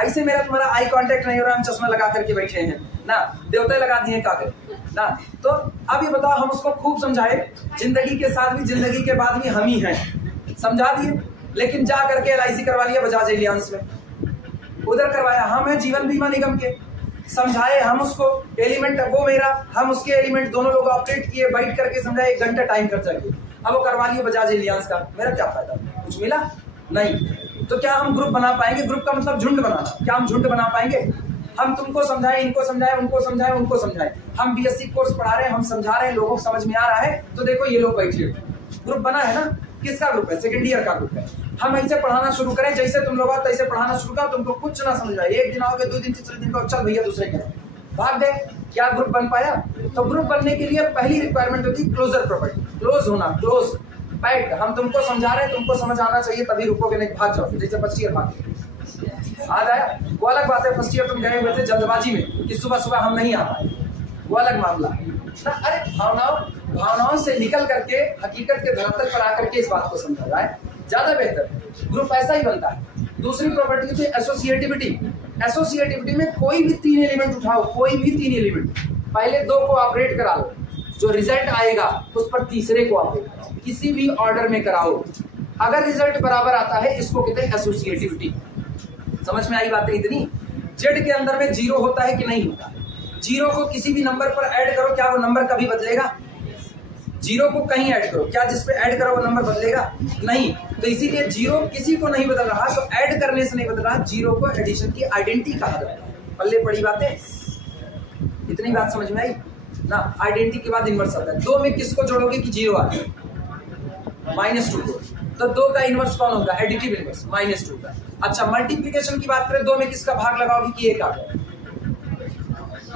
ऐसे मेरा तुम्हारा आई कांटेक्ट नहीं हो रहा, हम चश्मा लगा करके बैठे हैं ना, देवता लगा दिए कागज ना। तो अब ये बताओ, हम उसको खूब समझाए, जिंदगी के साथ भी जिंदगी के बाद भी हम ही हैं, समझा दिए, लेकिन जा करके LIC करवा लिया बजाज एलियांस में, उधर करवाया। हम है जीवन बीमा निगम के, समझाए हम उसको, एलिमेंट वो मेरा, हम उसके एलिमेंट, दोनों लोग ऑपरेट किए, बैठ करके समझाए, 1 घंटा टाइम खर्चा किया। अब वो करवा लिए बजाज एलियांस का, मेरा क्या फायदा? कुछ मिला नहीं। तो क्या हम ग्रुप बना पाएंगे? ग्रुप का मतलब झुंड बनाना। क्या हम झुंड बना पाएंगे? हम तुमको समझाए, इनको समझाए, उनको समझाए, उनको समझाए। हम BSc कोर्स पढ़ा रहे हैं, हम समझा रहे हैं, लोगों को समझ में आ रहा है, तो देखो ये लोग बैठे, ग्रुप बना है ना। किसका ग्रुप है? सेकंड ईयर का ग्रुप है। हम ऐसे पढ़ाना शुरू करें, जैसे तुम लोग तैसे पढ़ाना शुरू करो, तुमको कुछ ना समझ आए, 1 दिन आओगे, 2 दिन, तीसरे दिन को चल भैया दूसरे के भाग गए। क्या ग्रुप बन पाया? तो ग्रुप बनने के लिए पहली रिक्वायरमेंट होती है क्लोजर प्रॉपर्टी, क्लोज होना, क्लोज पैक्ट। हम तुमको समझा रहे हैं, तुमको समझ आना चाहिए, तभी रुकोगे, नहीं भाग जाओगे। जैसे फर्स्ट ईयर भाग आ जाए, वो अलग बात है। फर्स्ट ईयर तुम गए हुए थे जल्दबाजी में कि सुबह सुबह हम नहीं आ पाए, वो अलग मामला है। अरे भावनाओं से निकल करके हकीकत के धरातल पर आकर के इस बात को समझा जाए, ज्यादा बेहतर। ग्रुप ऐसा ही बनता है। दूसरी प्रॉपर्टी होती है एसोसिएटिविटी। एसोसिएटिविटी में कोई भी 3 एलिमेंट उठाओ, कोई भी 3 एलिमेंट, पहले 2 को ऑपरेट करा लो, जो रिजल्ट आएगा उस पर तीसरे को ऑपरेट कराओ, किसी भी ऑर्डर में कराओ। अगर रिजल्ट बराबर आता है, इसको कहते हैं एसोसिएटिविटी। समझ में आई बातें इतनी? जेड के अंदर में 0 होता है कि नहीं होता? 0 को किसी भी नंबर पर ऐड करो, क्या वो नंबर कभी बदलेगा? 0 को कहीं ऐड करो, क्या जिस पे ऐड करो वो नंबर बदलेगा? नहीं। तो इसीलिए 0 किसी को नहीं बदल रहा, तो ऐड करने से नहीं बदल रहा। 0 को एडिशन की आइडेंटिटी कहा जाता है। पल्ले पड़ी बातें, इतनी बात समझ में आई ना। आइडेंटिटी के बाद इनवर्स आता है। 2 में किसको जोड़ोगे कि 0 आ जाए? -2 को। तो 2 का इनवर्स कौन होगा? एडिटिव इनवर्स, -2 का। अच्छा, मल्टीप्लिकेशन की बात करें, 2 में किसका भाग लगाओगे कि 1 आ जाए?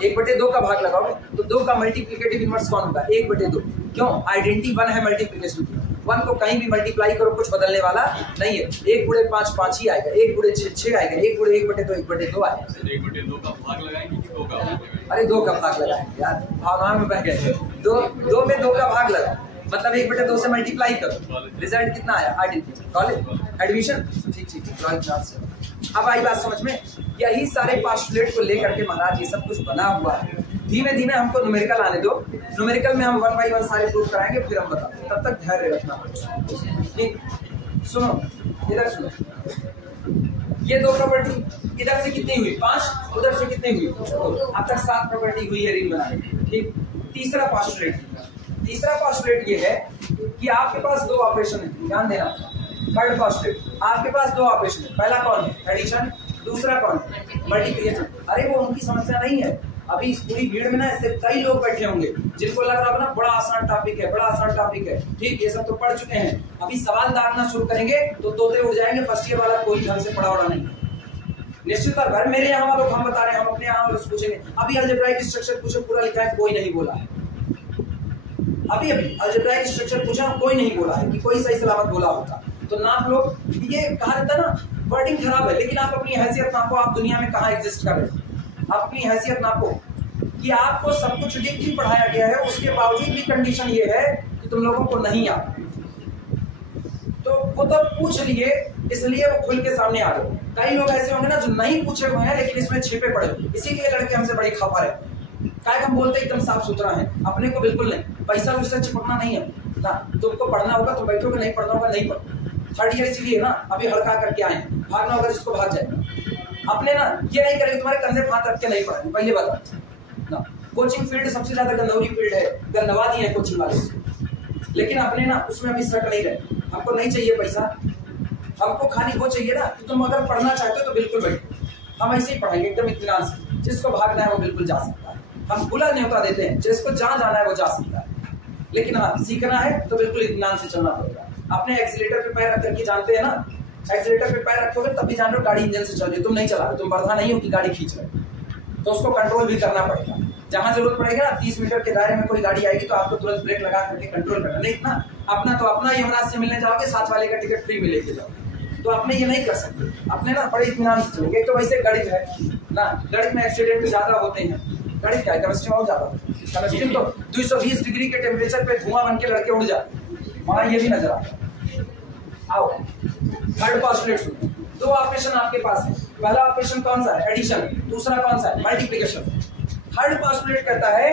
1/2 का भाग लगाओगे, तो 2 का मल्टीप्लिकेटिव इनवर्स कौन होगा? 1/2। क्यों? आइडेंटिटी 1 है मल्टीप्लिकेशन की। 1 को कहीं भी मल्टीप्लाई करो, कुछ बदलने वाला नहीं है। 1 × 5 5 ही आएगा, 1 × 6 6 आएगा, 1 × 1/2 1/2 आएगा। 1/2 का भाग लगाएंगे कि 2 का? अरे 2 का भाग लगाएंगे यार, भावनाओं में बह गए। 2 में 2 का भाग लगा, मतलब 1/2 से मल्टीप्लाई करो, रिजल्ट कितना आया? Identity, college admission. ठीक। अब आई बात समझ में? यही सारे पास्टुलेट को लेकर के महाराज ये सब कुछ बना हुआ है। धीमे धीमे हमको न्यूमेरिकल आने दो, न्यूमेरिकल में हम 1 by 1 सारे प्रूफ कराएंगे, फिर हम बताते हैं। तब तक धैर्य रखना। ठीक, सुनो, इधर सुनो। ये 2 प्रॉपर्टी इधर से कितनी हुई? 5, उधर से कितनी हुई? अब तक 7 प्रॉपर्टी हुई है रिंग बनाने की। ठीक, तीसरा पोस्टुलेट ये है कि आपके पास 2 ऑपरेशन है, ध्यान देना। थर्ड पोस्टुलेट, आपके पास 2 ऑपरेशन है। पहला कौन है? एडिशन। दूसरा कौन है? मल्टीप्लिकेशन। अरे वो उनकी समस्या नहीं है। अभी इस पूरी भीड़ में ना ऐसे कई लोग बैठे होंगे जिनको लग रहा होगा ना बड़ा आसान टॉपिक है, ठीक, ये सब तो पढ़ चुके हैं। अभी सवाल दागना शुरू करेंगे तो तोते उड़ जाएंगे। फर्स्ट ईयर वाला कोई ढंग से पढ़ा नहीं, निश्चित तौर पर मेरे यहाँ वालों हम बता रहे हैं, हम अपने यहाँ वालों से पूछेंगे। अभी अलजेब्राइक स्ट्रक्चर पूछे, पूरा लिखा है, कोई नहीं बोला है। अभी अलजेब्राइक स्ट्रक्चर पूछा, कोई नहीं बोला है कि कोई सही सलामत बोला होता। तो नाप लो, ये कहा जाता ना, वर्डिंग खराब है, लेकिन आप अपनी हैसियत नापो, आप दुनिया में कहाँ एग्जिस्ट कर रहे हो। अपनी हैसियत नापो कि आपको सब कुछ लिख के पढ़ाया गया है, उसके बावजूद भी कंडीशन ये है कि तुम लोगों को नहीं आता। तो वो तो पूछ लिए, इसलिए वो खुल के सामने आ गए। कई लोग ऐसे होंगे ना जो नहीं पूछे हुए हैं लेकिन इसमें छिपे पड़े, इसीलिए लड़के हमसे बड़ी खफा है। क्या हम बोलते एकदम साफ सुथरा है, अपने को बिल्कुल नहीं। पैसा उससे चिपकना नहीं है ना। तुमको पढ़ना होगा तो बैठोगे, नहीं पढ़ना होगा नहीं पढ़ो। थर्ड ईयर इसीलिए ना अभी हड़का करके आए, भागना होगा जिसको भाग जाएगा। अपने ना ये नहीं करेंगे तुम्हारे कंधे पे हाथ रख के नहीं पढ़ेंगे, पहले बता ना। कोचिंग फील्ड सबसे ज्यादा गंदौरी फील्ड है, गंदवादी है कोचिंग वाले, लेकिन अपने ना उसमें अभी सट नहीं रहे। हमको नहीं चाहिए पैसा, हमको खाली वो चाहिए ना कि तुम अगर पढ़ना चाहते हो तो बिल्कुल बैठो, हम ऐसे ही पढ़ाएंगे एकदम इत्मीनान से। जिसको भागना है वो बिल्कुल जा सकता है। हम खुला न्योता देते हैं, जिसको जहां जाना है वो जा सकता है, लेकिन हाँ सीखना है तो बिल्कुल इत्मीनान से चलना पड़ेगा। अपने एक्सीलेटर पे पैर रख करके जानते हैं ना, एक्सीलेटर पे पैर रखोगे तब भी जान रहे हो गाड़ी इंजन से चल रही है, तुम नहीं चला रहे, तुम बर्धा नहीं हो कि गाड़ी खींच रहे, तो उसको कंट्रोल भी करना पड़ेगा। जहां जरूरत पड़ेगा ना 30 मीटर के दायरे में कोई गाड़ी आएगी तो आपको तुरंत ब्रेक लगा करके कंट्रोल करना, नहीं ना अपना तो अपना यमराज से मिलने जाओगे, साथ वाले का टिकट फ्री में लेके जाओगे, तो अपने ये नहीं कर सकते, अपने ना बड़े इत्मीनान से चलेंगे। एक तो वैसे गणित है ना, गणित में एक्सीडेंट ज्यादा होते हैं, गणित क्या है, केमिस्ट्री बहुत ज्यादा, केमिस्ट्री में तो 220 डिग्री के टेम्परेचर पे धुआं बन के लड़के उड़ जाते, वहां ये भी नजर आता है। आओ थर्ड पोस्टुलेट सुनो, दो ऑपरेशन आपके पास है, पहला ऑपरेशन कौन सा है, एडिशन, दूसरा कौन सा है, मल्टीप्लिकेशन। थर्ड पोस्टुलेट करता है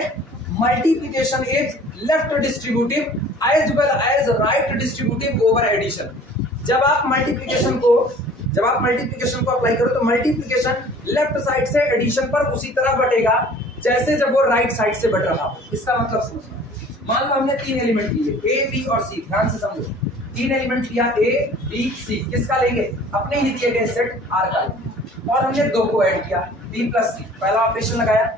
multiplication is left distributive as well as right distributive over addition. जब आप मल्टीप्लिकेशन को अप्लाई करो तो मल्टीप्लिकेशन लेफ्ट साइड से एडिशन पर उसी तरह बटेगा जैसे जब वो राइट साइड से बट रहा हो। इसका मतलब समझना, मान लो हमने 3 एलिमेंट लिए ए बी और सी, ध्यान से समझो, 3 एलिमेंट लिया ए बी सी, किसका लेंगे, अपने ही दिए गए सेट आर का, और हमने 2 को ऐड किया बी प्लस सी, पहला ऑपरेशन लगाया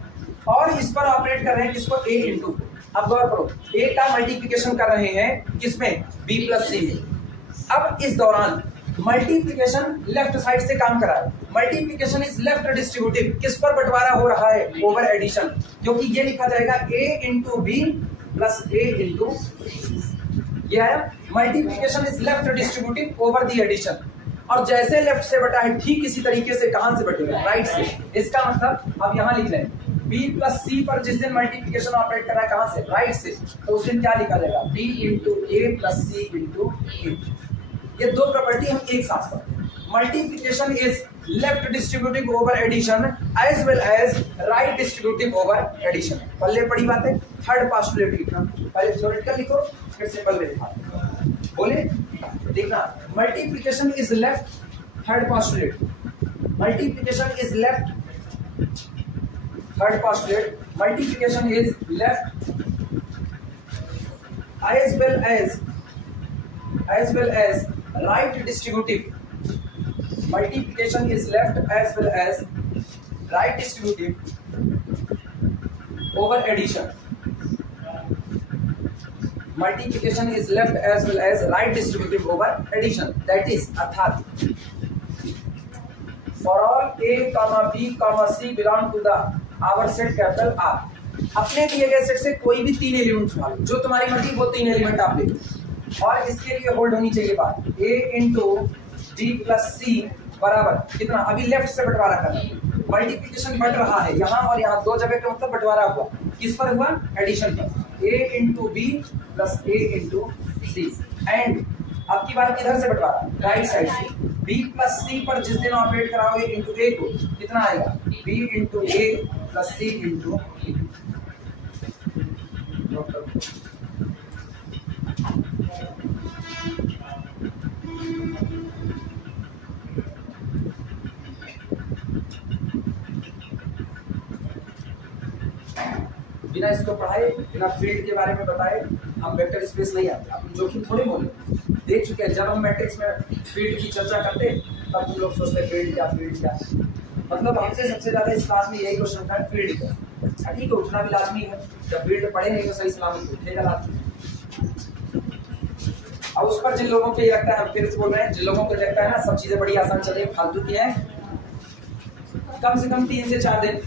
और इस पर ऑपरेट कर रहे हैं किसको, ए इंटू। अब गौर करो, ए का मल्टीप्लिकेशन कर रहे हैं किसमें, बी प्लस सी में। अब इस दौरान मल्टीप्लिकेशन लेफ्ट साइड से काम करा है, मल्टीप्लिकेशन इज लेफ्ट डिस्ट्रीब्यूटिव, किस पर बंटवारा हो रहा है, ओवर एडिशन, क्योंकि ये लिखा जाएगा a into b plus a into, ये आया multiplication is left distributive over the addition. और जैसे लेफ्ट से बटा है ठीक इसी तरीके से कहां से बटेगा, राइट से। इसका मतलब अब यहां लिख रहे हैं b प्लस सी पर जिस दिन मल्टीप्लिकेशन ऑपरेट कर रहा है कहां से, राइट से, तो उस दिन क्या लिखा जाएगा, b into a plus c into a. ये दो प्रॉपर्टी हम एक साथ पढ़ते हैं, multiplication is left distributive over addition as well as right distributive over addition. पहले बड़ी बात है, थर्ड पोस्टुलेट लिखना, पहले थ्योरेटिकल लिखो फिर सिंपल में लिखा, बोले देखना, multiplication is left, third postulate, multiplication is left, third postulate, multiplication is left as well as right distributive, multiplication is left as well as right distributive over addition, multiplication is left as well as right distributive over addition, that is अर्थात for all a comma b comma c belong to the our set capital R, अपने दिए गए सेट से कोई भी 3 एलिमेंट उठा लो, जो तुम्हारी मर्जी वो 3 एलिमेंट आप ले लो, और इसके लिए होल्ड होनी चाहिए बात, a इंटू डी प्लस सी बराबर कितना, अभी लेफ्ट से बंटवारा करना, मल्टीप्लिकेशन बढ़ रहा है यहाँ और यहाँ, 2 जगह का मतलब बंटवारा हुआ, किस पर हुआ, एडिशन पर, a into b plus a into c, and अब की बार किधर से बंटवारा, राइट साइड से, b प्लस सी पर जिस दिन ऑपरेट कराओगे इंटू ए को कितना आएगा, b into a plus c into ए। बिना इसको पढ़ाए, बिना फील्ड के बारे में बताए हम वेक्टर स्पेस नहीं आते। अब जोखिम थोड़ी बोले, देख चुके हैं, जब हम मैट्रिक्स में फील्ड की चर्चा करते तब तुम लोग सोचते फील्ड क्या, मतलब हमसे सबसे ज्यादा इस क्लास में यही क्वेश्चन था, फील्ड क्या। ठीक है, उठना भी लाजमी है, जब फील्ड पढ़े नहीं तो सही सलामत उठेगा लाजमी। अब उस पर जिन लोगों को ये लगता है, हम फिर बोल रहे हैं, जिन लोगों को लगता है ना सब चीजें बड़ी आसान चल रही है, फालतू की है, कम से कम 3 से 4 दिन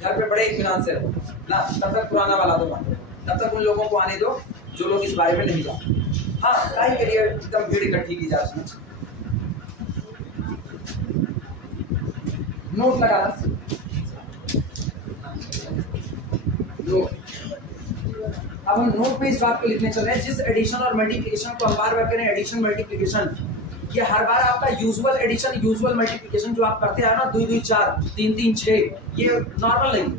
घर पे बड़े इत्मीनान से रहो ना, तब तक पुराना वाला दो बांटो, तब तक उन लोगों को आने दो जो लोग इस बारे में नहीं जानते। हाँ, पढ़ाई के लिए एकदम भीड़ इकट्ठी की जाए, उसमें नोट लगाना, नोट। अब हम नोट में इस बात को लिखने चल रहे हैं, जिस एडिशन और मल्टीप्लिकेशन को हम बार बार करें, एडिशन मल्टीप्लिकेशन, ये हर बार आपका यूजुअल एडिशन यूजुअल मल्टीप्लिकेशन जो आप करते हैं ना, 2 2 4 3 3 6, ये नॉर्मल नहीं,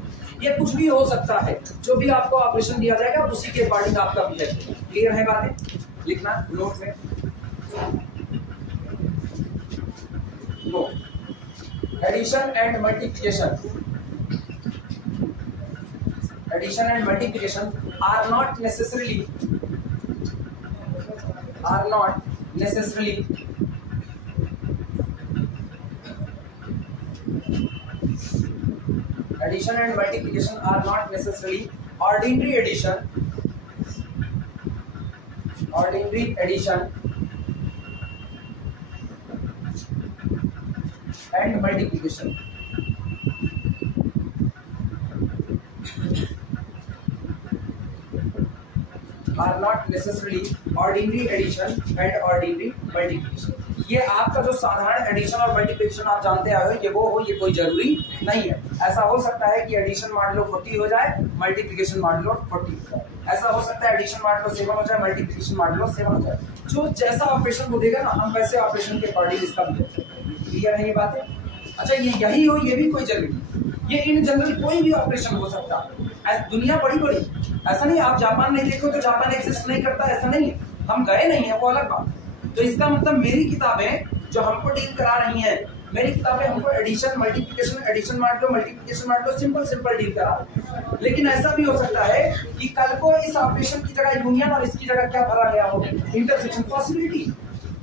ये कुछ भी हो सकता है, जो भी आपको ऑपरेशन दिया जाएगा उसी के अकॉर्डिंग आपका भी है। क्लियर है बातें, लिखना नोट में, note, addition and multiplication, addition and multiplication are not necessarily Addition and multiplication are not necessarily ordinary addition. Ordinary addition and multiplication are not necessarily ordinary addition and ordinary multiplication. ये आपका जो साधारण एडिशन और मल्टीप्लिकेशन आप जानते आए हो, ये वो हो, ये कोई जरूरी नहीं है। ऐसा हो सकता है कि एडिशन मान लो 40 हो जाए, मल्टीप्लिकेशन मान लो 40 हो जाए। ऐसा हो सकता है एडिशन मान लो 7 हो जाए, मल्टीप्लिकेशन मान लो 7 हो जाए। जो जैसा ऑपरेशन वो देगा ना, हम वैसे ऑपरेशन के अकॉर्डिंग इसका भी देते हैं। क्लियर है ये बातें? अच्छा, ये यही हो ये भी कोई जरूरी नहीं, ये इन जनरल कोई भी ऑपरेशन हो सकता है। दुनिया बड़ी बड़ी, ऐसा नहीं आप जापान नहीं देखो तो जापान एक्सिस्ट नहीं करता, ऐसा नहीं है। हम गए नहीं है, वो अलग बात। तो इसका मतलब मेरी किताबें जो हमको डील करा रही हैं, मेरी किताबें हमको एडिशन मल्टीप्लिकेशन, एडिशन मान लो मल्टीप्लिकेशन मान लो, सिंपल सिंपल डील करा रही है। लेकिन ऐसा भी हो सकता है कि कल को इस ऑपरेशन की जगह यूनियन और इसकी जगह क्या भरा गया हो, इंटरसेक्शन।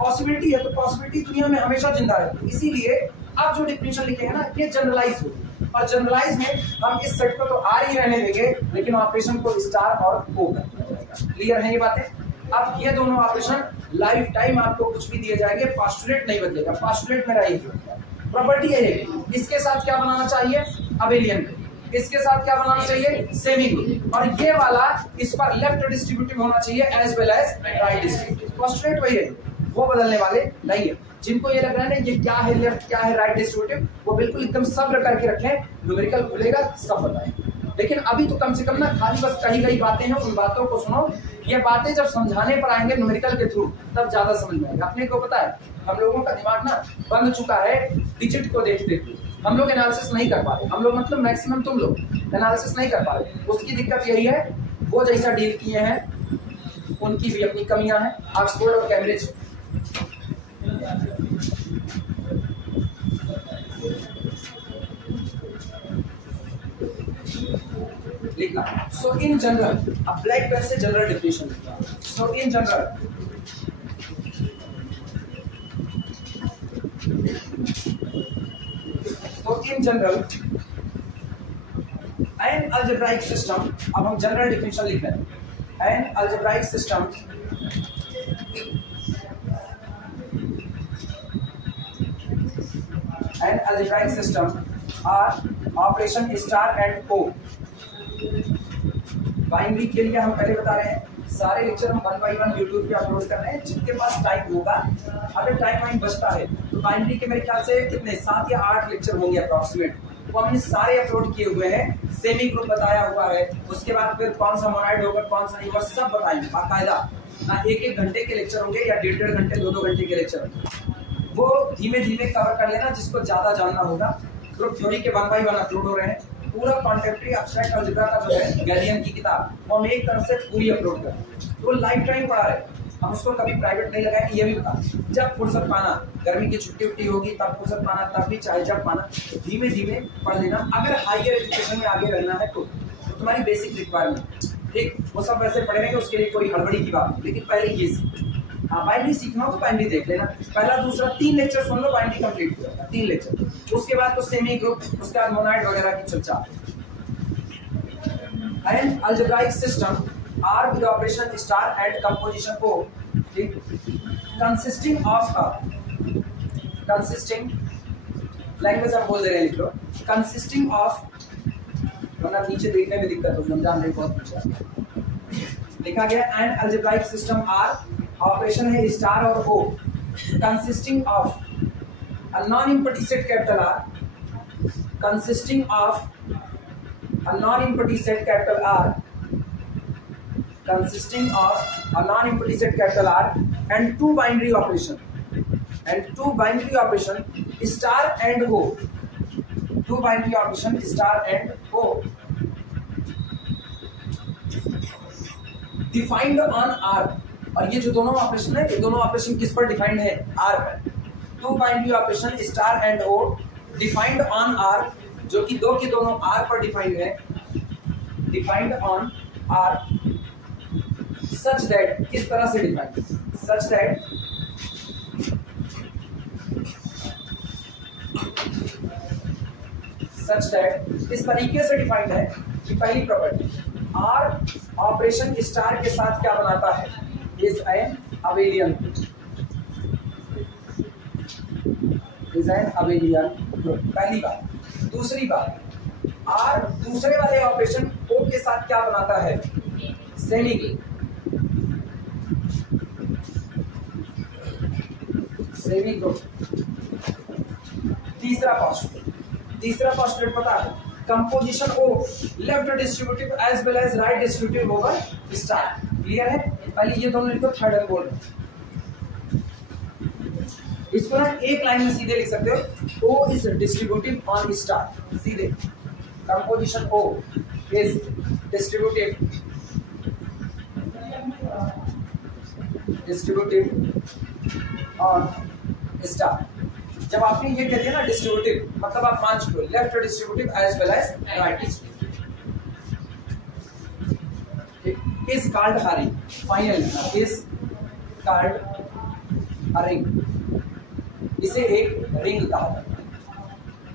पॉसिबिलिटी है, तो पॉसिबिलिटी दुनिया में हमेशा जिंदा रहती है। इसीलिए आप जो डिफिनेशन लिखे हैं ना, ये जनरलाइज होगी, और जनरलाइज में हम इस सेट को तो आर ही रहने देंगे, लेकिन ऑपरेशन को स्टार और ओ करना पड़ेगा। क्लियर है ये बातें? अब ये दोनों ऑपरेशन लाइफ टाइम आपको कुछ भी दिए जाएंगे, पोस्टुलेट नहीं बदलेगा। पोस्टुलेट में रहेगी प्रॉपर्टी है। इसके साथ क्या बनाना चाहिए? अबेलियन। इसके साथ क्या बनाना चाहिए? Semi group. और ये वाला इस पर लेफ्ट डिस्ट्रीब्यूटिव होना चाहिए as well as right distributive. Postulate वही रहेगी, वो बदलने वाले नहीं है। जिनको ये लग रहा है ना ये क्या है लेफ्ट क्या है राइट डिस्ट्रीब्यूटिव, वो बिल्कुल एकदम सब्र करके रखें, न्यूमेरिकल खुलेगा सब बताएंगे। लेकिन अभी तो कम से कम ना खाली बस कही गई बातें हैं, उन बातों को सुनो। ये बातें जब समझाने पर आएंगे न्यूमेरिकल के थ्रू, तब ज्यादा समझ में आएगा। अपने को पता है हम लोगों का दिमाग ना बंद चुका है डिजिट को देखते हुए। हम लोग एनालिसिस नहीं कर पा रहे, हम लोग मतलब मैक्सिमम तुम लोग एनालिसिस नहीं कर पा रहे। उसकी दिक्कत यही है, वो जैसा डील किए हैं उनकी भी अपनी कमियां हैं। ऑक्सफोर्ड और कैम्ब्रिज लिखना। सो इन जनरल, अब ब्लैक पेन से जनरल डेफिनेशन लिखना। So in general, an algebraic system, अब हम जनरल डेफिनेशन लिख रहे हैं। An algebraic system and algebraic system are operation star and O। Binary के लिए हम पहले बता रहे हैं, सारे लेक्चर हम 1 by 1 यूट्यूब पे अपलोड कर रहे हैं। जिनके पास टाइम होगा, अगर टाइम बचता है तो बाइनरी के मेरे ख्याल से कितने 7 या 8 लेक्चर होंगे अप्रोक्सीमेट, वो हमने सारे अपलोड किए हुए हैं। सेमी ग्रुप बताया हुआ है, उसके बाद फिर कौन सा मोनाइड होगा कौन सा नहीं होगा सब बताएंगे बाकायदा। ना 1-1 घंटे के लेक्चर होंगे या 1.5 घंटे 2-2 घंटे के लेक्चर होंगे। वो धीमे धीमे कवर कर लेना, जिसको ज्यादा जानना होगा। ग्रुप थ्योरी के 1 by 1 अपलोड हो रहे हैं। पूरा कॉन्टेम्परेरी एब्स्ट्रैक्ट अलजेब्रा का जो है गैलियन की किताब, वो हम एक तरफ से पूरी अपलोड कर रहे हैं। तो लाइफ टाइम पढ़ा रहे हैं हम, उसको कभी प्राइवेट नहीं लगाएंगे। ये भी बता, जब फुर्सत पाना, गर्मी की छुट्टी उट्टी होगी तब फुर्सत पाना, तब भी चाहे जब पाना, धीमे धीमे पढ़ लेना। अगर हायर एजुकेशन में आगे रहना है तो तुम्हारी बेसिक रिक्वायरमेंट, ठीक, वो सब वैसे पढ़ेंगे, उसके लिए कोई हड़बड़ी की बात नहीं। लेकिन पहले ये सीख, हाँ बाइनरी सीखना हो तो बाइनरी देख लेना। पहला दूसरा 3 लेक्चर सुन लो, बाइनरी कंप्लीट हो जाएगा 3 लेक्चर। उसके बाद तो सेमी ग्रुप, उसके बाद मोनाइड वगैरह की चर्चा। And algebraic system R with operation star and composition को, ठीक, कंसिस्टिंग लैंग्वेज हम बोल दे रहे हैं, लिख लो कंसिस्टिंग ऑफ, वरना नीचे देखने में दिक्कत होगी, हम जान रहे बहुत नीचे लिखा गया। And algebraic system are, operation है स्टार और O, consisting of a non empty set capital R, consisting of a non empty set capital R, consisting of a non-empty set capital R and 2 binary operation, star and O, 2 binary operation star and O defined on R। और ये जो दोनों ऑपरेशन है, ये दोनों ऑपरेशन किस पर डिफाइंड है? R पर। 2 binary operation star and O defined on R, जो कि दो के दोनों R पर डिफाइंड है, defined on R such that, किस तरह से defined, such that such that इस तरीके से डिफाइंड है कि पहली प्रॉपर्टी आर ऑपरेशन स्टार के साथ क्या बनाता है, इज एन अबेलियन ग्रुप, पहली बात। दूसरी बात, आर दूसरे वाले ऑपरेशन ओ के साथ क्या बनाता है, सेमी ग्रुप। तीसरा पोस्टुलेट पता है, composition O left distributive as well as right distributive over star. Clear है? पहले ये दोनों लिखो, थर्ड एंड बोल्ड। इसको ना एक लाइन में सीधे लिख सकते हो, O is distributive on star, सीधे। Composition O is distributive on star. जब आपने ये कह दिया ना डिस्ट्रीब्यूटिव, मतलब आप मान चुके हो left distributive as well as right distributive. Is called a ring, final is called a ring, इसे एक रिंग कहा जाता है।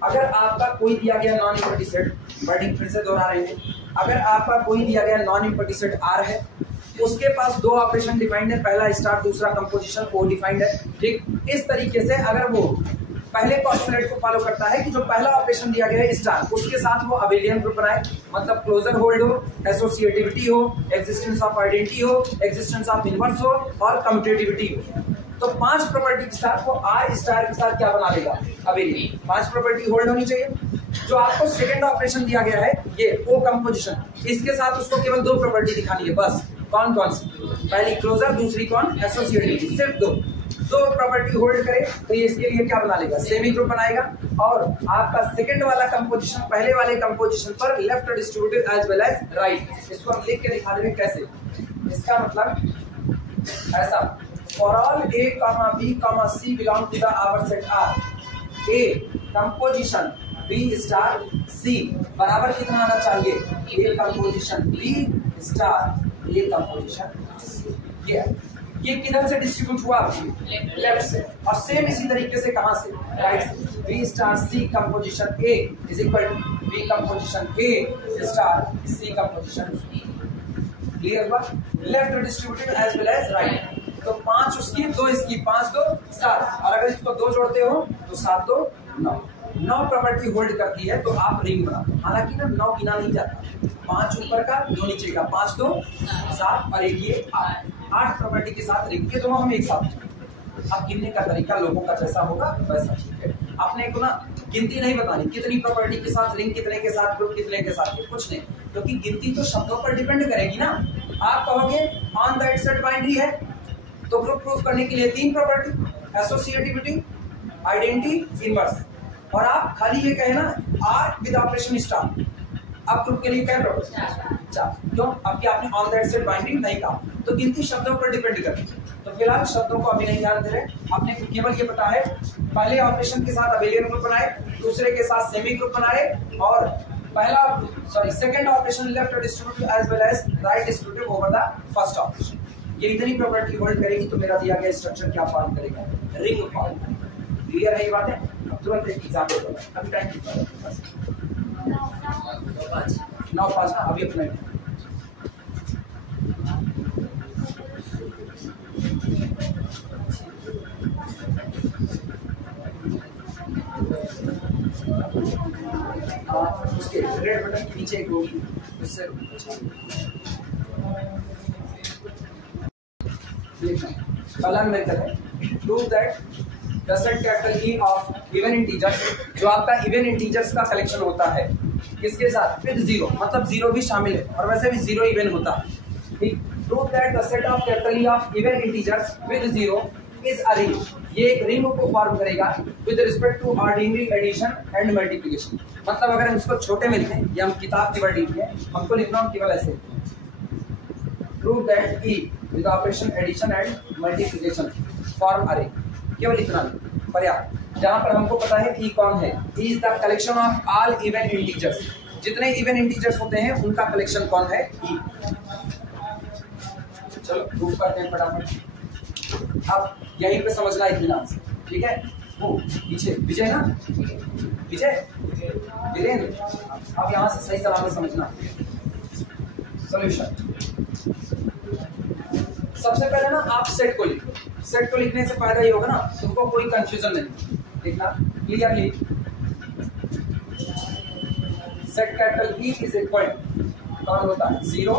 अगर आपका कोई दिया गया नॉन इम्पैक्टिव सेट, वर्डिंग फिर से दोहरा रहे हैं, अगर आपका कोई दिया गया नॉन इम्पैक्टिव सेट आर है, उसके पास दो ऑपरेशन डिफाइंड है, पहला स्टार दूसरा कंपोजिशन ओ डिफाइंड है, ठीक। इस तरीके से अगर वो पहले पोस्टुलेट को फॉलो करता है कि जो पहला ऑपरेशन दिया गया है स्टार, उसके साथ वो अबेलियन ग्रुप बनाए, मतलब क्लोजर होल्ड हो, एसोसिएटिविटी हो, एग्जिस्टेंस ऑफ आइडेंटिटी हो, एग्जिस्टेंस ऑफ इनवर्स हो और कम्यूटेटिविटी हो, तो 5 प्रॉपर्टी के साथ वो आर स्टार के साथ क्या बना देगा, अबेलियन। 5 प्रॉपर्टी होल्ड होनी चाहिए। जो आपको सेकंड ऑपरेशन दिया गया है ये ओ कंपोजिशन, इसके साथ उसको केवल 2 प्रॉपर्टी दिखानी है बस। कौन कौन सी? पहली क्लोजर, दूसरी कौन, एसोसिएटिविटी, सिर्फ दो प्रॉपर्टी होल्ड करे तो ये इसके लिए क्या बना लेगा, सेमी ग्रुप बनाएगा। और आपका सेकंड वाला कंपोजिशन पहले वाले कंपोजिशन पर left distributive as well as right. इसको हम लिख के दिखा देंगे कैसे। इसका मतलब ऐसा, for all A comma b comma c belong to the our set R, a composition b star c बराबर कितना आना चाहिए, a composition b star a composition c. ये किधर से डिस्ट्रीब्यूट हुआ, लेफ्ट से। और सेम इसी तरीके से कहां से, राइट से। B star c composition a is equal to b composition a star c composition. Clear हुआ? Left distributive as well as right. तो 5 उसकी, 2 इसकी, 5 2 7, और अगर इसको 2 जोड़ते हो तो 7 2 9। 9 प्रॉपर्टी होल्ड करती है तो आप रिंग बनाते हो। हालांकि ना 9 गिना नहीं जाता, 5 ऊपर का 2 नीचे का, 5 2 7 और एक ये 8 प्रॉपर्टी के साथ रिंग के दोनों हम एक साथ। अब गिनने का तरीका लोगों का जैसा होगा वैसा ठीक है। आपने को ना गिनती नहीं बतानी कितनी प्रॉपर्टी के साथ रिंग, कितने के साथ ग्रुप, कितने के साथ कुछ नहीं, क्योंकि गिनती तो शब्दों पर डिपेंड करेगी ना। आप कहोगे ऑन दैट सेट बाइनरी है तो ग्रुप प्रूफ करने के लिए 3 प्रॉपर्टी, एसोसिएटिविटी, आइडेंटिटी, इनवर्स। और आप खाली ये कहे ना आर विद ऑपरेशन स्टार, अब ग्रुप के लिए क्या प्रॉपर्टी 4। क्यों? आपकी आपने ऑन दैट सेट बाइंडिंग नहीं कहा, तो गिनती शब्दों पर डिपेंड करती है। तो फिलहाल शब्दों को अभी नहीं ध्यान दे रहे, आपने केवल ये पता है पहले ऑपरेशन के साथ अबेलियन ग्रुप बनाए, दूसरे के साथ सेमी ग्रुप बनाए, और second operation left distributive as well as right distributive over the first operation. ये इतनी प्रॉपर्टी होल्ड करेगी तो मेरा दिया गया स्ट्रक्चर क्या फॉर्म करेगा, रिंग फॉर्म। क्लियर है ये बात है? तुरंत एक एग्जांपल दो, अभी टाइम कितना है? 9:05 ना, अभी अपना उसके रेड बटन के नीचे एक होगी, उससे कलर मेथड है। Prove that the set capital E of even integers, जो आपका इवन इंटीजर्स का कलेक्शन होता है किसके साथ, विद 0, मतलब 0 भी शामिल है, और वैसे भी 0 इवन होता है, ठीक। Prove that the set of capital E of even integers with 0 is a ring, ये एक रिंग को फॉर्म करेगा with respect to ordinary addition and multiplication. मतलब अगर हम इसको छोटे में लिखें, या हम किताब की वर्डिंग है, हमको लिखना हम केवल ऐसे, prove that E with operation addition and multiplication form a ring, केवल इतना पर्याप्त। जहां पर हमको पता है ई कौन है, E is the collection of all even integers, जितने इवन इंटीजर्स होते हैं उनका कलेक्शन कौन है, ई। चलो प्रूफ करते हैं फटाफट। अब यहीं पे समझना इत्मीनान से, ठीक है। वो पीछे विजय ना, विजय वीरेंद्र। अब यहाँ से सही सलामत समझना सॉल्यूशन। सबसे पहले ना आप सेट को लिखो। सेट को लिखने से फायदा ये होगा ना, तुमको कोई कंफ्यूजन नहीं। लिखना clearly, set capital E is equal कौन होता है 0,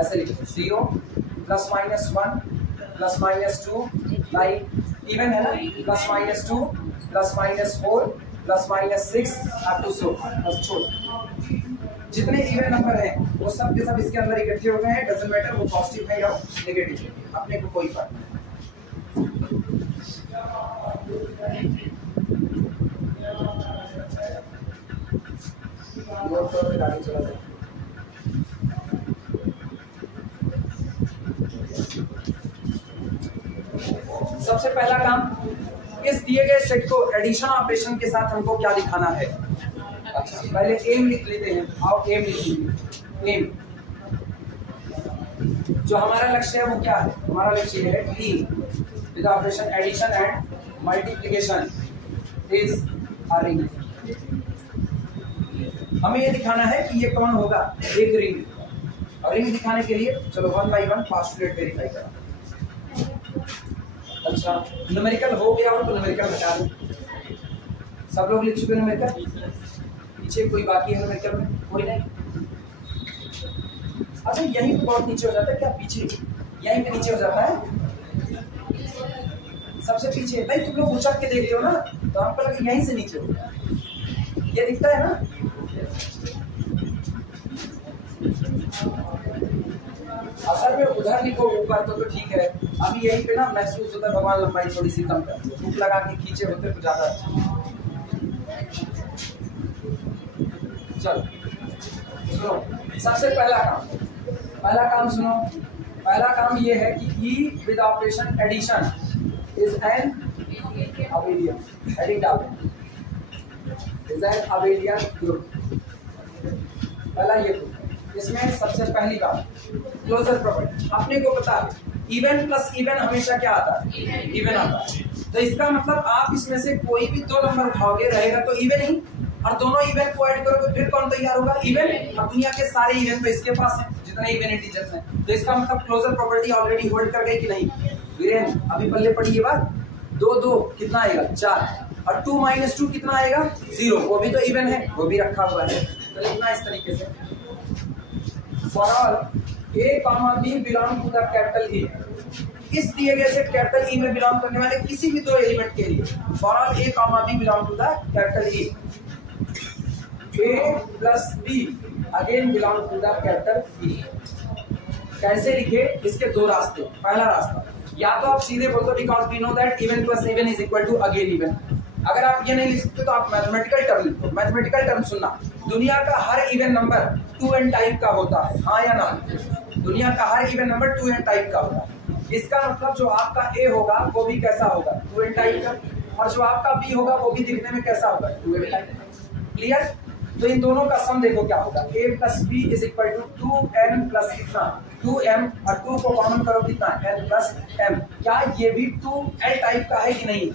ऐसे लिखो 0 plus minus 1 plus minus 2 like even है ना, plus minus 2 plus minus 4 plus minus 6 up to so बस छोड़। जितने इवन नंबर हैं वो सब के सब इसके अंदर इकट्ठे हो गए हैं। डजंट मैटर वो पॉजिटिव है या नेगेटिव है, अपने को कोई फर्क नहीं। आगे चला जाए। सबसे पहला काम, इस दिए गए सेट को एडिशन ऑपरेशन के साथ हमको क्या दिखाना है। अच्छा पहले एम लिख लेते हैं। आओ एम लिख लीजिए। एम जो हमारा लक्ष्य है वो क्या है, हमारा लक्ष्य है T with operation addition and multiplication is a ring. हमें ये दिखाना है कि ये कौन होगा, एक रिंग। और रिंग दिखाने के लिए चलो 1 बाय 1 पोस्टुलेट वेरीफाई करा। अच्छा न्यूमेरिकल हो गया हो तो न्यूमेरिकल हटा दो। सब लोग लिख चुके न्यूमेरिकल, पीछे कोई बाकी है न्यूमेरिकल में, कोई नहीं। अच्छा यहीं पे बहुत नीचे हो जाता है क्या, पीछे यहीं पे नीचे हो जाता है सबसे पीछे। भाई तुम लोग उछक के देखते हो ना तो हमको लगे यहीं से नीचे हो, ये दिखता है ना। असल में उधर लिखो ऊपर तो ठीक है। अभी यहीं पे ना महसूस होता है भगवान लंबाई थोड़ी सी कम कर भूख लगा के खींचे होते तो ज्यादा अच्छा। चलो सुनो, सबसे पहला काम सुनो। पहला काम ये है कि E with operation addition is an abelian. Heading डाल इज एन अबेलियन ग्रुप। पहला ये ग्रुप। इसमें सबसे पहली बात क्लोजर प्रॉपर्टी। अपने को पता है इवन प्लस इवन हमेशा क्या आता है, इवन आता है। तो इसका मतलब आप इसमें से कोई भी दो नंबर उठाओगे रहेगा तो इवन ही, और दोनों इवन को ऐड करोगे फिर कौन तैयार होगा, इवन। अब दुनिया के सारे इवन तो इसके पास है जितने इवन इंटीजर्स हैं, तो इसका मतलब क्लोजर प्रॉपर्टी ऑलरेडी होल्ड कर गई कि नहीं। वीरेन अभी पल्ले पड़ी ये बात, 2 2 कितना आएगा 4, और 2 - 2 कितना आएगा 0, वो भी तो इवन है, वो भी रखा हुआ है। तो लिखना इस तरीके से for all a comma b belong to the capital E। इस दिए गए सेट कैपिटल ई में बिलोंग करने वाले किसी भी दो एलिमेंट के लिए for all a comma b belong to the capital E। a plus b again belong to the capital E। कैसे लिखे, इसके दो रास्ते। पहला रास्ता या तो आप सीधे बोल दो because we know that even plus even is equal to again even। अगर आप ये नहीं लिख सकते तो आप मैथमेटिकल टर्म लिखो। मैथमेटिकल टर्म सुनना, दुनिया का her even number 2n type का होता है, हाँ या ना। दुनिया का her even number 2n type का होता है। इसका मतलब जो आपका a होगा वो भी कैसा होगा 2n टाइप का, और जो आपका b होगा वो भी दिखने में कैसा होगा 2n टाइप का। क्लियर। तो इन दोनों का सम देखो क्या होगा, a plus b is equal to 2n plus कितना 2m, और 2 को कॉमन करो कितना n plus m। क्या ये भी 2l टाइप का है कि नहीं,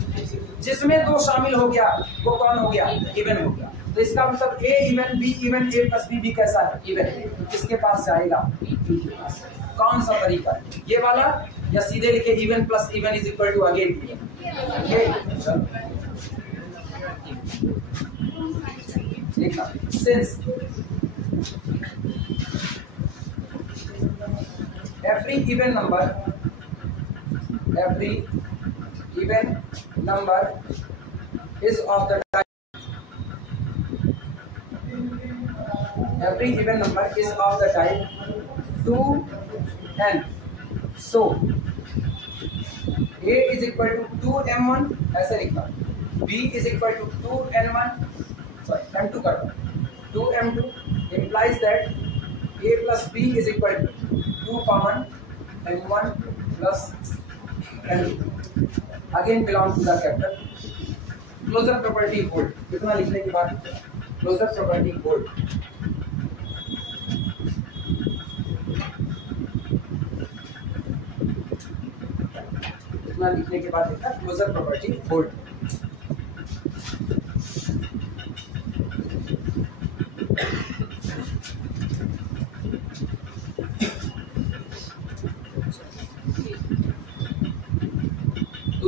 जिसमें 2 शामिल हो गया वो कौन हो गया, इवन हो गया। तो इसका मतलब a even b even a plus b भी कैसा है, इवन। किसके पास जाएगा, b के पास। कौन सा तरीका, ये वाला या सीधे लिखे even plus even is equal to again ये। Since every even number is of the type, every even number is of the type 2n, so a is equal to 2m1 ऐसे लिखना, b is equal to 2n1 sorry m2 कर दो 2m2 implies that a plus b is equal to 2 common m1 plus m2 again belong to the capital। Closure property hold, कितना लिखने के बाद क्लोजर प्रॉपर्टी होल्ड। कितना लिखने के बाद लिखा क्लोजर प्रॉपर्टी होल्ड।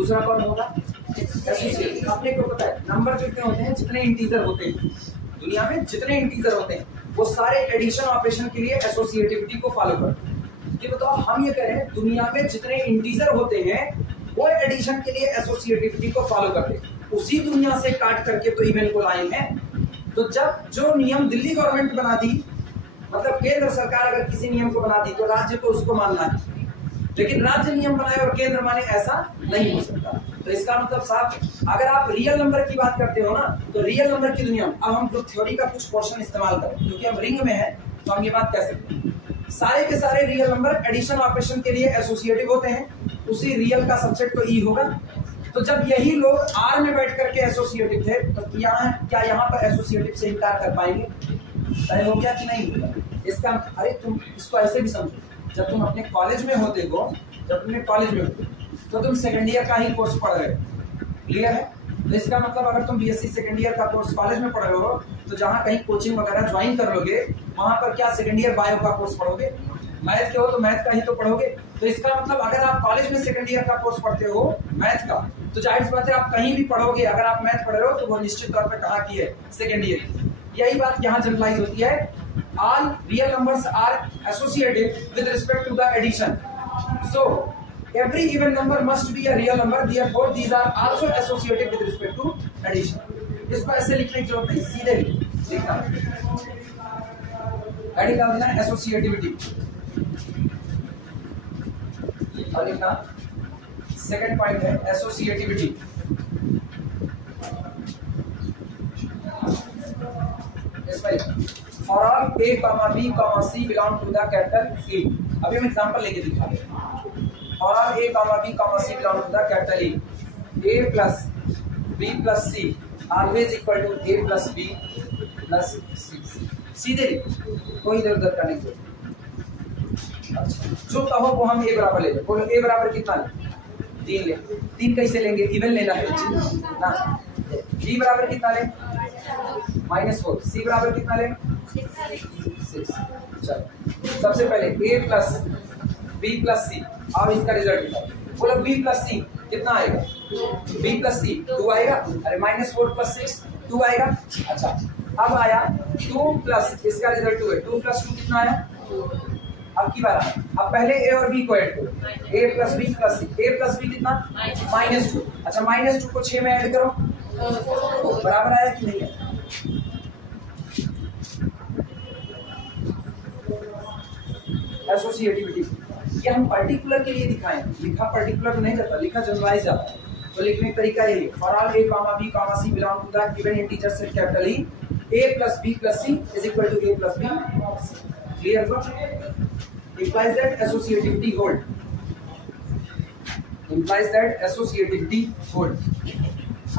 दूसरा कौन होगा एसोसिएटिव। अपने को पता है नंबर जितने होते हैं, जितने इंटीजर होते हैं दुनिया में, जितने इंटीजर होते हैं वो सारे एडिशन ऑपरेशन के लिए एसोसिएटिविटी को फॉलो करते हैं। ये बताओ, हम ये कह रहे हैं दुनिया में जितने इंटीजर होते हैं वो एडिशन के लिए एसोसिएटिविटी को फॉलो करते हैं। उसी दुनिया से काट करके तो इवन को लाए हैं। तो जब जो नियम दिल्ली गवर्नमेंट बना दी, मतलब केंद्र सरकार अगर किसी नियम को बना दी तो राज्य को उसको मानना है, लेकिन राज्य नियम बनाए और केंद्र माने ऐसा नहीं हो सकता। तो इसका मतलब साफ, अगर आप रियल नंबर की बात करते हो ना, तो रियल नंबर की दुनिया में अब हम जो थ्योरी का कुछ पोर्शन इस्तेमाल करें, क्योंकि हम रिंग में है तो हम ये बात कह सकते हैं सारे के सारे रियल नंबर एडिशन ऑपरेशन के लिए एसोसिएटिव होते हैं। उसी रियल का सबसेट तो ई होगा। तो जब यही लोग आर में बैठ करके एसोसिएटिव थे तो क्या यहाँ पर एसोसिएटिव से इनकार कर पाएंगे? तय हो गया कि नहीं होगा? इसका अरे तुम इसको ऐसे भी समझो, जब तुम अपने कॉलेज में होते हो, तो तुम सेकेंड ईयर का ही कोर्स पढ़ रहे हो, क्लियर है? तो इसका मतलब अगर तुम बीएससी सेकेंड ईयर का कोर्स कॉलेज में पढ़ रहे हो तो जहाँ कहीं कोचिंग वगैरह ज्वाइन कर लोगे वहां पर क्या सेकेंड ईयर बायो का कोर्स पढ़ोगे? मैथ के हो तो मैथ का ही तो पढ़ोगे। तो इसका मतलब अगर आप कॉलेज में सेकेंड ईयर का कोर्स पढ़ते हो मैथ का, तो जाहिर सी बात है आप कहीं भी पढ़ोगे, अगर आप मैथ पढ़ रहे हो तो वो निश्चित तौर पर कहाँ की है? सेकेंड ईयर की। यही बात यहाँ जनरलाइज होती है। All real numbers are associative with respect to the addition, so every even number must be a real number, therefore these are also associated with respect to addition। इसको ऐसे लिखने की जरूरत नहीं, सीधे लिखना हेडिंग डाल देना एसोसिएटिविटी और लिखना सेकंड पॉइंट है associativity. For all A comma b comma c belong to the capital E. अभी हम एग्जांपल लेके दिखा रहे हैं। For all a comma b comma c belong to the capital E, a plus b plus c always equal to a plus b plus c। सीधे कोई इधर उधर करने की अच्छा, जो कहो वो हम a बराबर ले लें। बोलो a बराबर कितना ले? 3 ले। 3 कैसे लेंगे? इवन लेना है ना। b बराबर कितना ले? -4। c बराबर कितना ले? 6। चलो सबसे पहले a plus b plus c और इसका रिजल्ट निकालो। बोलो b प्लस c कितना आएगा? b प्लस c 2 आएगा। अरे -4 प्लस 6 2 आएगा। अच्छा अब आया 2 प्लस इसका रिजल्ट 2 है। 2 प्लस 2 कितना आया? अब की बार अब पहले a और b को ऐड करो। a plus b plus c। a plus b कितना? -2। अच्छा -2 को 6 में ऐड करो तो बराबर आया कि नहीं है? एसोसिएटिविटी ये हम पर्टिकुलर के लिए दिखाएं, लिखा पर्टिकुलर तो नहीं जाता, लिखा जनरलाइज जाता है। तो लिखने का तरीका यही है। For all a comma b comma c belong to the given integer set capital E, a plus b plus c is equal to a plus b। Clear bro? implies that associativity hold, implies that associativity hold।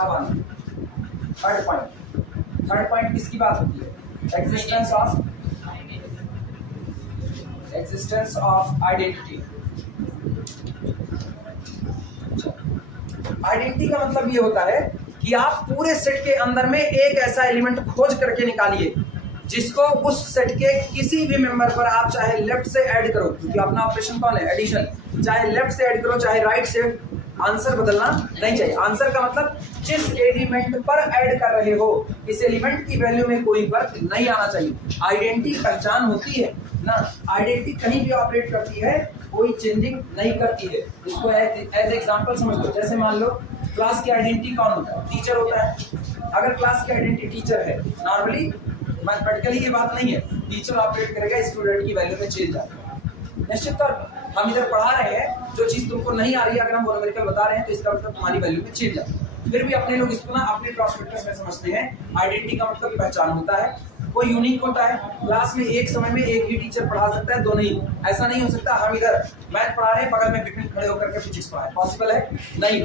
अब आना थर्ड पॉइंट किसकी बात होती है? existence of identity। आइडेंटिटी का मतलब ये होता है कि आप पूरे सेट के अंदर में एक ऐसा एलिमेंट खोज करके निकालिए जिसको उस सेट के किसी भी मेंबर पर आप चाहे लेफ्ट से ऐड करो, क्योंकि अपना ऑपरेशन कौन है? एडिशन। चाहे लेफ्ट से ऐड करो चाहे राइट से, आंसर बदलना नहीं चाहिए। आंसर का मतलब जिस एलिमेंट पर ऐड कर रहे हो इस एलिमेंट की वैल्यू में कोई फर्क नहीं आना चाहिए। आइडेंटिटी पहचान होती है ना, आइडेंटिटी कहीं भी ऑपरेट करती है, कोई चेंजिंग नहीं करती है। इसको एज एग्जांपल समझ लो। जैसे मान लो क्लास की आइडेंटिटी कौन होता है? टीचर होता है। अगर क्लास की आइडेंटिटी टीचर है, नॉर्मली मैथमेटिकली ये बात नहीं है, टीचर ऑपरेट करेगा स्टूडेंट की वैल्यू में चेंज आएगा। निश्चित तौर हम इधर पढ़ा रहे हैं, जो चीज तुमको नहीं आ रही है अगर हम वो न्यूमेरिकल बता रहे हैं तो इसका मतलब तुम्हारी वैल्यू में चेंज आता है। फिर भी अपने लोग इसको ना अपने प्रोस्पेक्टस में समझते हैं। आइडेंटिटी का मतलब पहचान होता है, वो यूनिक होता है। क्लास में एक समय में एक ही टीचर पढ़ा सकता है, दो नहीं। ऐसा नहीं हो सकता हम इधर मैथ पढ़ा रहे हैं बगल में विपिन खड़े होकर के फिजिक्स पढ़ाए, पॉसिबल है? नहीं।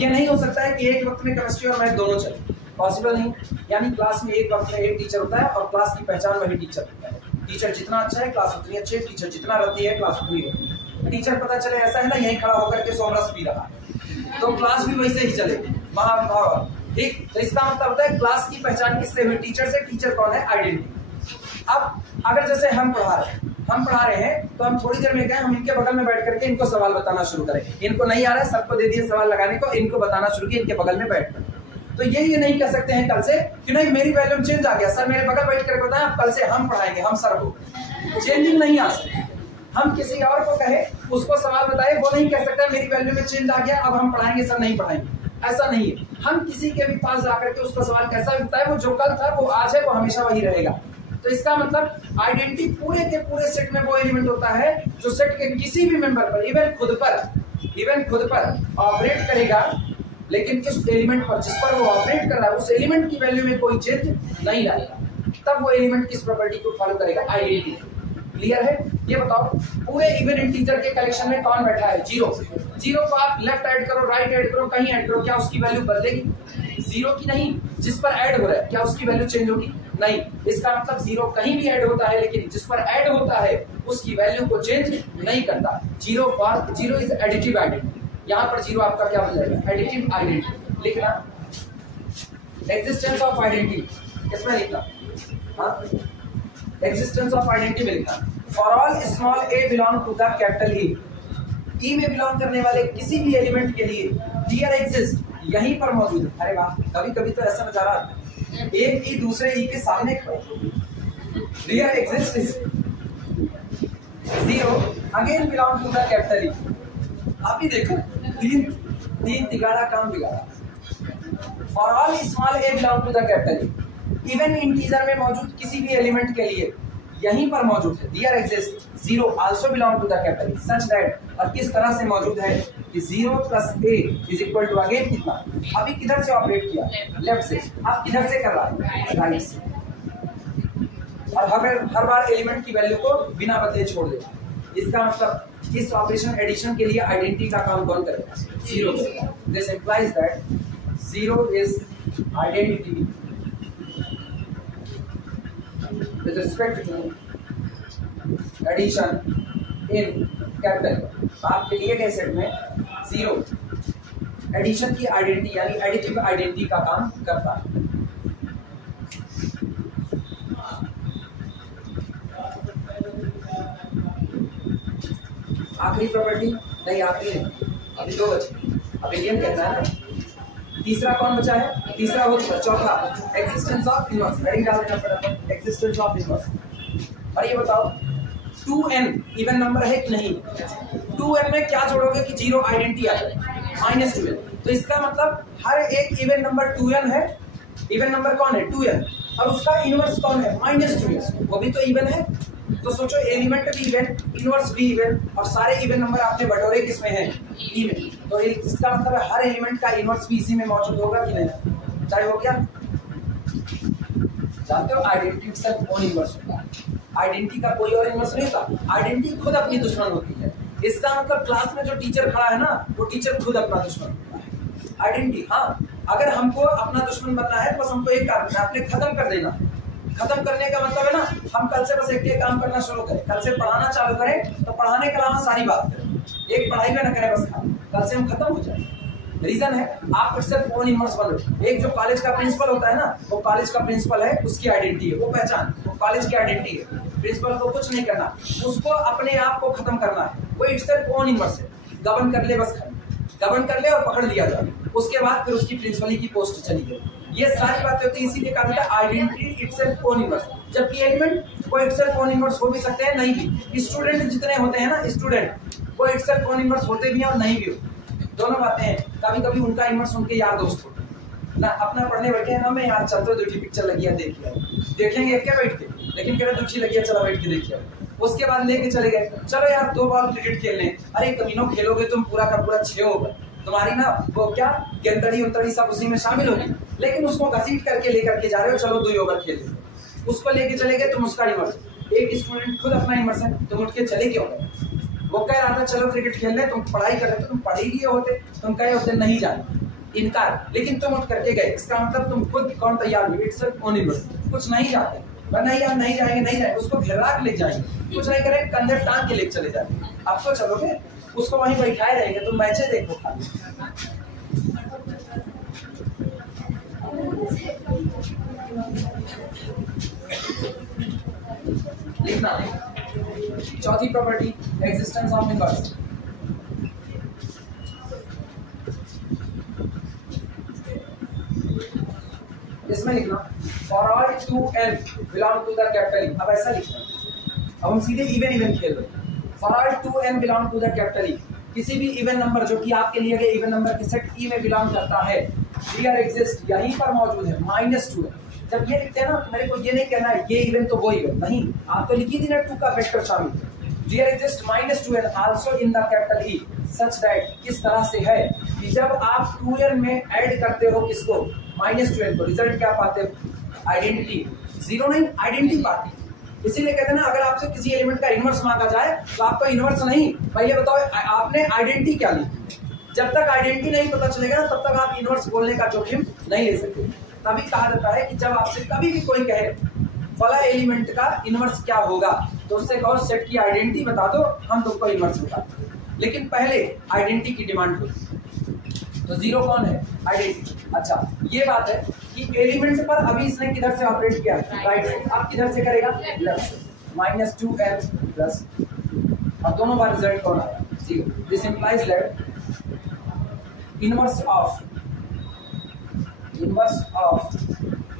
ये नहीं हो सकता है कि एक वक्त में केमिस्ट्री और मैथ दोनों चले, पॉसिबल नहीं। यानी क्लास में एक वक्त में एक टीचर होता है और क्लास की पहचान वही टीचर होता है। टीचर जितना अच्छा है क्लास उतनी अच्छी है, टीचर जितना रहती है क्लास उतनी रहती है। टीचर पता चले ऐसा है ना यहीं खड़ा होकर के सोमरस पी रहा है तो क्लास भी वैसे ही चलेगी। ठीक, तो इसका मतलब होता है क्लास की पहचान किससे हुई? टीचर से। टीचर कौन है? आइडेंटिटी। अब अगर जैसे हम पढ़ा रहे हैं, हम पढ़ा रहे हैं तो हम थोड़ी देर में गए, हम इनके बगल में बैठ करके इनको सवाल बताना शुरू करें। इनको नहीं आ रहा है, सबको दे दिए सवाल लगाने को, इनको बताना शुरू किया इनके बगल में बैठ कर। तो ये नहीं कह सकते हैं कल से कि नहीं मेरी वॉल्यूम चेंज आ गया, सर मेरे बगल बैठ कर बताएं, कल से हम पढ़ाएंगे, हम सर को। चेंजिंग नहीं आ सकती। हम किसी और को कहे, उसको सवाल बताए, वो नहीं कह सकता मेरी वैल्यू में चेंज आ गया, अब हम पढ़ाएंगे, सर नहीं पढ़ाएंगे। ऐसा नहीं है। हम किसी के भी पास जाकर के उसका सवाल कैसा भी बताए, वो जो कल था वो आज है, वो हमेशा वही रहेगा। तो इसका मतलब आइडेंटिटी पूरे के पूरे सेट में वो एलिमेंट होता है जो सेट के किसी भी मेंबर पर, इवन खुद पर ऑपरेट करेगा, लेकिन इस एलिमेंट पर जिस पर वो ऑपरेट कर रहा है उस एलिमेंट की वैल्यू में कोई चेंज नहीं लाएगा। तब वो एलिमेंट किस प्रॉपर्टी को फॉलो करेगा? आइडेंटिटी। क्लियर है? ये बताओ पूरे इवन इंटीजर के कलेक्शन में कौन बैठा है? जीरो। जीरो को आप लेफ्ट ऐड करो, राइट ऐड करो, कहीं ऐड करो, क्या उसकी वैल्यू बदलेगी? जीरो की नहीं। जिस पर ऐड हो रहा है क्या उसकी वैल्यू चेंज होगी? नहीं। इसका मतलब जीरो कहीं भी ऐड होता है, लेकिन जिस पर ऐड होता है उसकी वैल्यू को चेंज नहीं करता। Zero is additive identity. यहाँ पर जीरो आपका क्या बन जाएगा? Additive identity. लिखना एक्जिस्टेंस ऑफ आइडेंटिटी, इसमें लिखना, हाँ एक्जिस्टेंस ऑफ आइडेंटिटी में लिखना। For all small a belong to the capital E में बिलोंग करने वाले किसी भी एलिमेंट के लिए हियर एग्जिस्ट, यहीं पर मौजूद है। अरे वाह, कभी कभी तो ऐसा नजारा आता है एक ई दूसरे ई के सामने खड़ा, here exist is zero again belong to the capital E. आप ही देखो, तीन तिगाड़ा काम बिगाड़ा। For all small a belong to the capital E, even integer में मौजूद किसी भी एलिमेंट के लिए यहीं पर मौजूद है। Here exist zero also belong to the capital such that, और किस तरह से मौजूद है कि zero plus a is equal to again कितना? अभी किधर से ऑपरेट किया? लेफ्ट से। आप किधर से कर रहा है? राइट से। और हर बार एलिमेंट की वैल्यू को बिना बदले छोड़ दे। इसका मतलब इस ऑपरेशन एडिशन के लिए आइडेंटिटी का काम कौन करेगा? जीरो करेगा। This implies that zero is identity with respect to addition in capital। आपके लिए गए सेट में जीरो एडिशन की आइडेंटिटी यानी एडिटिव आइडेंटिटी का काम करता है। आखिरी प्रॉपर्टी नहीं, आखिरी नहीं, अभी दो बचे। अब एलियन कहता है ना। तीसरा कौन बचा है? तीसरा हो चौथा एक्जिस्टेंस ऑफ इनवर्स। हेडिंग डाल देना फटाफट, एक्जिस्टेंस ऑफ इनवर्स। और ये बताओ 2n इवन नंबर है कि नहीं? 2n में क्या जोड़ोगे कि जीरो आइडेंटिटी आ जाए? -2n। तो इसका मतलब हर एक इवन नंबर 2n है। इवन नंबर कौन है? 2n। और उसका इनवर्स कौन है? -2n। वो भी तो इवन है। तो सोचो एलिमेंट भी इवन, इनवर्स भी इवन, और सारे इवन नंबर आपने बटोरे किसमें हैं? ई में। तो इसका मतलब है हर एलिमेंट का इनवर्स भी इसी में मौजूद होगा कि नहीं? चाहे हो क्या? जानते हो आइडेंटिटी सिर्फ ओन इनवर्स होता है। आइडेंटिटी का कोई और इनवर्स नहीं होता। आइडेंटिटी खुद अपनी दुश्मन होती है। इसका मतलब क्लास में जो टीचर खड़ा है ना, वो टीचर खुद अपना दुश्मन होता है। आइडेंटिटी, हाँ अगर हमको अपना दुश्मन बनना है तो बस हमको एक काम करना है, आपने खत्म कर देना। खत्म करने का मतलब है ना, हम कल से बस एक काम करना शुरू करें। कल से पढ़ाना चालू करें तो पढ़ाने के अलावा सारी बात करें, एक पढ़ाई में न करें बस। कल से हम खत्म हो जाए। रीजन है आप सिर्फ ओन इनवर्स बनो। एक जो कॉलेज का प्रिंसिपल होता है ना, वो कॉलेज का प्रिंसिपल है, उसकी आइडेंटिटी है, वो पहचान, वो कॉलेज की आइडेंटिटी है। प्रिंसिपल को कुछ नहीं करना, उसको अपने आप को खत्म करना है। वो इट्स सिर्फ ओन इनवर्स है। गवर्न कर ले, बस गवर्न कर ले और पकड़ लिया जाए, उसके बाद फिर उसकी प्रिंसिपल की पोस्ट चली गई। ये सारी बातें होती है, इसीलिए कहा जाता है आइडेंटिटी इटसेल्फ ओन इनवर्स। जबकि एलिमेंट वो इटसेल्फ ओन इनवर्स हो भी सकते हैं, नहीं भी। स्टूडेंट जितने होते हैं ना, स्टूडेंट वो इटसेल्फ ओन इनवर्स होते भी हैं और नहीं भी होते, दोनों बातें हैं। कभी कभी उनका इनवर्स उनके यार दोस्त होते हैं ना, अपना पढ़ने बैठे हैं, हमें यार चलते दूठी पिक्चर लगी है, देखिए देखेंगे क्या बैठ के, लेकिन कह रहे दूठी लगी है, चलो बैठ के देखिए। उसके बाद लेके चले गए, चलो यार 2 बॉल क्रिकेट खेलने। अरे कमीनों खेलोगे तुम पूरा का पूरा 6 होगा, तुम्हारी ना वो क्या गेंदड़ी उंतड़ी सब उसी में शामिल होगी, लेकिन उसको घसीट करके लेकर के जा रहे हो, चलो 2 ओवर खेल लो। उसको लेके चले गए, तुम उसका इनवर्स। एक स्टूडेंट खुद अपना इनवर्स है, तुम उठ के चले क्यों गए? वो कह रहा था चलो क्रिकेट खेलने, तुम पढ़ाई कर रहे थे, तुम पढ़ ही लिए होते, तुम कहे होते नहीं जाने, इनकार, लेकिन तुम उठ करके गए। इसका मतलब तुम खुद कौन तैयार हुए? Its own inverse. कुछ नहीं जाते, नहीं यार नहीं जाएंगे, नहीं जाएंगे, उसको घेरा के ले जाएंगे, कुछ नहीं करेंगे, कंधे टांग के लेके चले जाएंगे। आप तो चलोगे, उसको वहीं बैठाए रहेंगे, तुम मैचे देखो खाली। लिखना चौथी प्रॉपर्टी एग्जिस्टेंस ऑफ इनवर्स। इसमें लिखना for all 2n belong to the capital E. अब ऐसा लिखना, अब हम सीधे इवन खेल रहे हैं। For all 2n belong to the capital E, किसी भी इवन नंबर जो कि आपके लिए गए इवन नंबर के सेट ई में बिलोंग करता है, हियर एग्जिस्ट यहीं पर मौजूद है -2n। जब ये लिखते हैं ना तो मेरे को ये नहीं कहना है ये इवन तो वो इवन नहीं, आप तो लिखी थी ना 2 का फैक्टर शामिल। Here exist -2n also in the capital E such that, किस तरह से है कि जब आप 2n में ऐड करते हो किसको, -2n को, रिजल्ट क्या पाते हो, आइडेंटिटी। जीरो नहीं, आइडेंटिटी पाते। इसीलिए कहते हैं ना अगर आपसे किसी एलिमेंट का इनवर्स मांगा जाए तो आपको इनवर्स नहीं, पहले बताओ आपने आइडेंटिटी क्या ली। जब तक आइडेंटिटी नहीं पता चलेगा ना तब तक आप इनवर्स बोलने का जोखिम नहीं ले सकते। तभी कहा जाता है कि जब आपसे कभी भी कोई कहे फला एलिमेंट का इनवर्स क्या होगा तो उससे कहो सेट की आइडेंटिटी बता दो, हम तुमको इनवर्स बता दो। लेकिन पहले आइडेंटिटी की डिमांड होती। तो जीरो कौन है, आइडेंटिटी। अच्छा ये बात है कि एलिमेंट पर अभी इसने किधर से ऑपरेट किया, राइट से। अब किधर से करेगा, लेफ्ट से। -2n प्लस, अब दोनों बार रिजल्ट कौन आया, zero. This implies that inverse of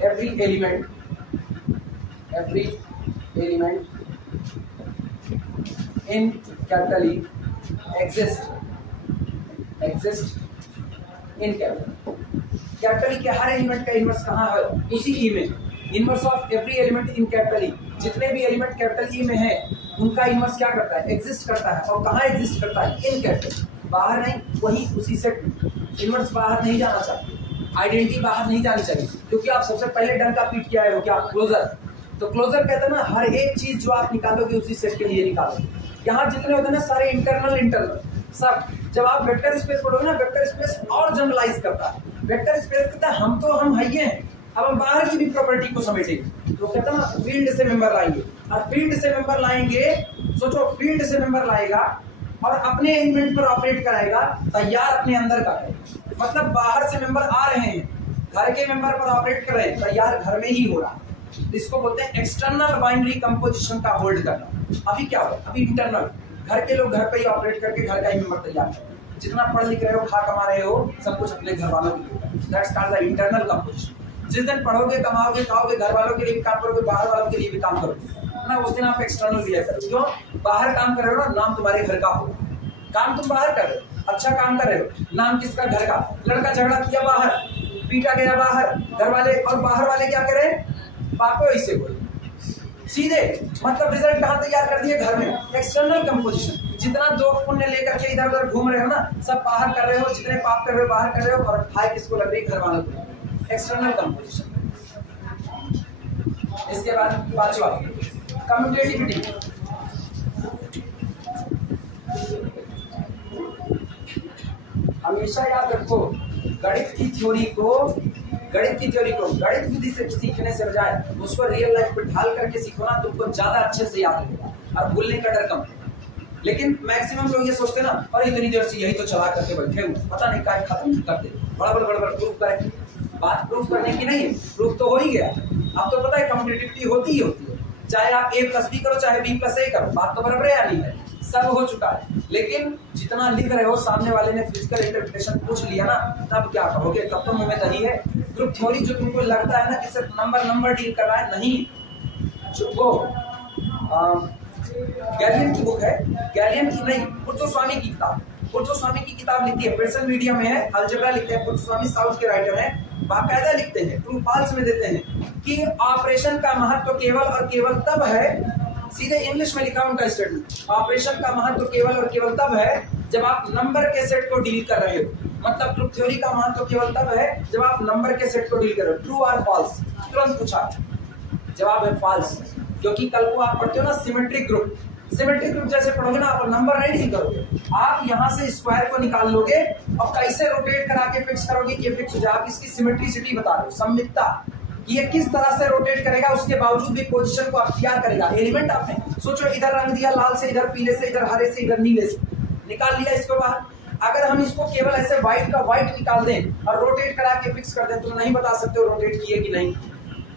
every element in capital E exist in capital E के हर एलिमेंट का इनवर्स कहाँ है, उसी ई में। Inverse of every element in capital E, जितने भी एलिमेंट कैपिटल ई में है उनका इनवर्स क्या करता है, एग्जिस्ट करता है। और कहाँ एग्जिस्ट करता है, इन कैपिटल, बाहर नहीं, वही उसी सेट में। इनवर्स बाहर नहीं जाना चाहिए, आइडेंटिटी बाहर नहीं जानी चाहिए, क्योंकि आप सबसे पहले डंका पीट किया है वो क्या, क्लोजर। तो क्लोजर कहते हैं ना हर एक चीज जो आप निकालोगे उसी सेट के लिए निकालोगे। यहाँ जितने होते हैं ना सारे इंटरनल सब, जब आप वेक्टर स्पेस पढ़ोगे ना, वेक्टर स्पेस और जनरलाइज करता है। वेक्टर स्पेस कहता है हम है ही हैं, अब हम बाहर की भी प्रॉपर्टी को समेटेंगे। तो कहता है ना फील्ड से मेंबर लाएंगे, और फील्ड से मेंबर लाएंगे, सोचो फील्ड से मेंबर लाएगा और अपने एलिमेंट पर ऑपरेट कराएगा, तैयार अपने अंदर का है। मतलब बाहर से मेंबर आ रहे हैं, घर के मेंबर पर ऑपरेट कर रहे हैं, तैयार घर में ही हो रहा है। इसको बोलते हैं एक्सटर्नल बाइनरी कंपोजिशन का होल्ड करना। अभी क्या हो, अभी इंटरनल, घर के लोग घर पे ही ऑपरेट करके घर का ही मेंबर तैयार कर, जितना पढ़ लिख रहे हो, खा कमा रहे हो, सब कुछ अपने घर वालों के लिए। That's called the internal composition. जिस दिन पढ़ोगे, कमाओगे, खाओगे, घर वालों के लिए भी काम करोगे, बाहर वालों के लिए भी काम करोगे ना, उस दिन आप एक्सटर्नल बिहेव करोगे। क्यों, बाहर काम कर रहे हो ना, नाम तुम्हारे घर का हो। काम तुम बाहर कर रहे हो, अच्छा काम कर रहे हो, नाम किसका, घर का। लड़का झगड़ा किया बाहर, पीटा गया बाहर, घर वाले और बाहर वाले क्या करें, पापो इसे बोले सीधे। मतलब रिजल्ट कहाँ तैयार कर दिए, घर में। एक्सटर्नल कंपोजिशन, जितना दो पुण्य लेकर के इधर उधर घूम रहे हो ना, सब बाहर कर रहे हो, जितने पाप कर रहे हो बाहर कर रहे हो, और खाए किसको लग रही, घर वालों को। External composition. इसके बाद पांचवा कम्यूटेटिविटी। हमेशा याद रखो गणित की थ्योरी को गणित विधि से सीखने से बजाय उसको रियल लाइफ पे ढाल करके सीखो ना, तुमको ज्यादा अच्छे से याद रहेगा और भूलने का डर कम। लेकिन मैक्सिमम लोग ये सोचते ना, और इतनी देर से यही तो चला करके बैठे हुए, पता नहीं क्या खत्म करते, बड़ा प्रूफ करें। बात प्रूफ करने की नहीं है, प्रूफ तो हो ही गया। अब तो पता है कम्पिटिटिविटी होती ही होती है, चाहे आप A+B करो चाहे B+A करो, बात तो बराबर है नहीं है, सब हो चुका है। लेकिन जितना लिख रहे हो, सामने वाले ने फिजिकल इंटरप्रिटेशन पूछ लिया ना, तब क्या कहोगे, तब तो मुंह में दही है। ग्रुप थ्योरी जो तुमको लगता है ना कि सिर्फ नंबर डील कर रहा है, नहीं। जो वो गैलियन की बुक है, गैलियन की नहीं, पुरुषोत्तम की किताब, पुरुषोत्तम की किताब लिखी है, पेर्शियन मीडियम में है, अलजेब्रा लिखते हैं, पुरुषोत्तम साउथ के राइटर हैं, बाकायदा लिखते हैं, ट्रू फॉल्स में देते हैं कि ऑपरेशन का महत्व केवल और केवल तब है, सीधे इंग्लिश में लिखा उनका स्टेटमेंट, ऑपरेशन का महत्व केवल और केवल तब है जब आप नंबर के सेट को डील कर रहे हो। मतलब ट्रू थ्योरी का महत्व केवल तब है जब आप नंबर के सेट को डील कर रहे हो। ट्रू और फॉल्स, तुरंत पूछा, जवाब है फॉल्स। क्योंकि कल को आप पढ़ते हो ना सिमेट्रिक ग्रुप जैसे पढ़ोगे ना, आप नंबर नहीं डील करोगे, आप यहाँ से स्क्वायर को निकाल लोगे और कैसे रोटेट करा के फिक्स करोगे कि ये फिक्स हो जाए। आप इसकी सिमेट्रिसिटी बता रहे हो, सममितता, ये किस तरह से रोटेट करेगा, उसके बावजूद भी पोजीशन को अख्तियार करेगा। एलिमेंट आपने सोचो, इधर रंग दिया लाल से, इधर पीले से, इधर हरे से, इधर नीले से, निकाल लिया इसको बाहर। अगर हम इसको केवल ऐसे व्हाइट का व्हाइट निकाल दें और रोटेट करा के फिक्स कर दें तो नहीं बता सकते हो रोटेट किए कि नहीं।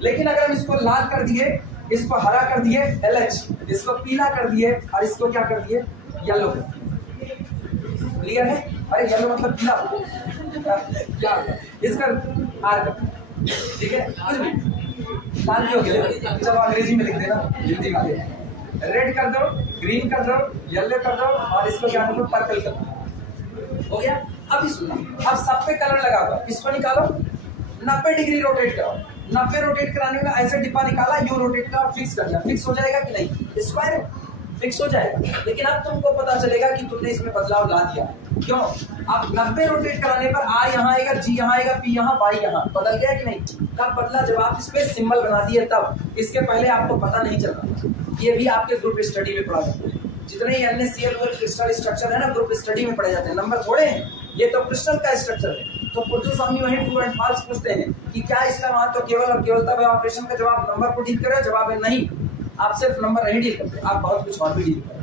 लेकिन अगर हम इसको लाल कर दिए, इसको हरा कर दिए LH, इसको पीला कर दिए और इसको क्या कर दिए येलो कर दिए। क्लियर है? अरे येलो मतलब पीला क्या इसका आर कर, ठीक है? लाल भी हो गया, जब अंग्रेजी में लिख देना हिंदी में रेड कर दो, ग्रीन कर दो, येलो कर दो और इसको क्या कर दो पर्पल कर दो। हो गया? अब इसको अब सब पे कलर लगा दो, इसको निकालो 90 डिग्री रोटेट कराओ। 90 रोटेट कराने में ऐसे डिब्बा निकाला, यू रोटेट करा, फिक्स कर दिया। फिक्स हो जाएगा कि नहीं? स्क्वायर फिक्स हो जाएगा। लेकिन अब तुमको पता चलेगा कि तुमने इसमें बदलाव ला दिया। क्यों? अब 90 रोटेट कराने पर R यहाँ आएगा, G यहाँ आएगा, P यहाँ, Y यहाँ। बदल गया कि नहीं? कब बदला? जब आप इस पे सिंबल बना दिए तब। इसके पहले आपको पता नहीं चलता। ये भी आपके ग्रुप स्टडी में पढ़ा जाता है। जितने ही NaCl क्रिस्टल स्ट्रक्चर है ना, ग्रुप स्टडी में पढ़े जाते हैं। नंबर थोड़े हैं, ये तो क्रिस्टल का स्ट्रक्चर है। तो पुर्जो स्वामी वही ट्रू एंड फॉल्स पूछते हैं कि क्या इसका महत्व तो केवल और केवल तब ऑपरेशन का जवाब नंबर को डील करे। जवाब है नहीं, आप सिर्फ नंबर नहीं डील करते, आप बहुत कुछ और भी डील करते।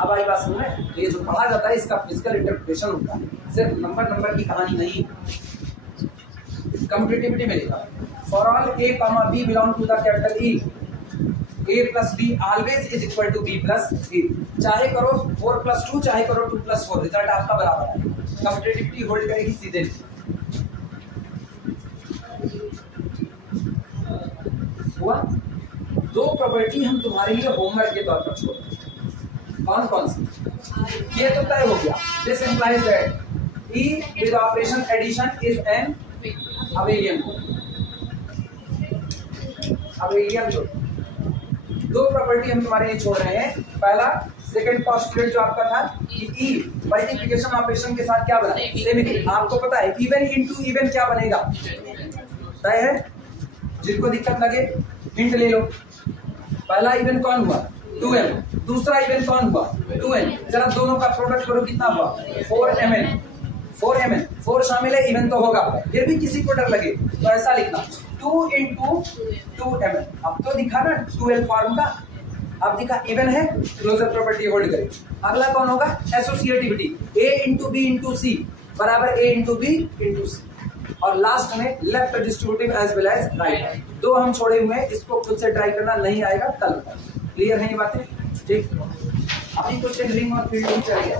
अब आई बात समझ में? ये जो पढ़ा जाता है इसका फिजिकल इंटरप्रिटेशन होता है, सिर्फ नंबर की कहानी नहीं। कम्यूटेटिविटी में लिखा for all A, B belong to the capital E, A plus B always is equal to B plus A। चाहे करो 4 plus 2, चाहे करो 2 plus 4, रिजल्ट आपका बराबर है। कम्यूटेटिविटी होल्ड करेगी सीधे। हुआ? दो प्रॉपर्टी हम तुम्हारे लिए होमवर्क के तौर पर छोड़, कौन कौन सी? ये तो तय हो गया। This implies that E with operation addition is an abelian group. दो प्रॉपर्टी हम तुम्हारे लिए छोड़ रहे हैं। पहला सेकंड पोस्टुलेट जो आपका था कि E मल्टीप्लिकेशन ऑपरेशन के साथ क्या बना? सेम। आपको पता है इवन इनटू इवन क्या बनेगा? तय है। जिनको दिक्कत लगे हिंट ले लो। पहला इवन कौन हुआ? 2m। दूसरा इवन कौन हुआ? 2n। जरा दोनों का प्रोडक्ट करो, कितना हुआ? 4mn। 4mn 4 शामिल है, इवन तो होगा। फिर भी किसी को डर लगे तो ऐसा लिखना 2 into 2mn। अब तो दिखा ना 12 फॉर्म का, अब दिखा इवन है, क्लोजर प्रॉपर्टी होल्ड करें। अगला कौन होगा? Associativity. A into B into C बराबर A into B into C। और लास्ट में left distributive as well as right. दो हम छोड़े हुए हैं, इसको खुद से ट्राई करना, नहीं आएगा कल। क्लियर है ये बातें? ठीक। अभी कुछ रिंग और फील्डिंग चाहिए।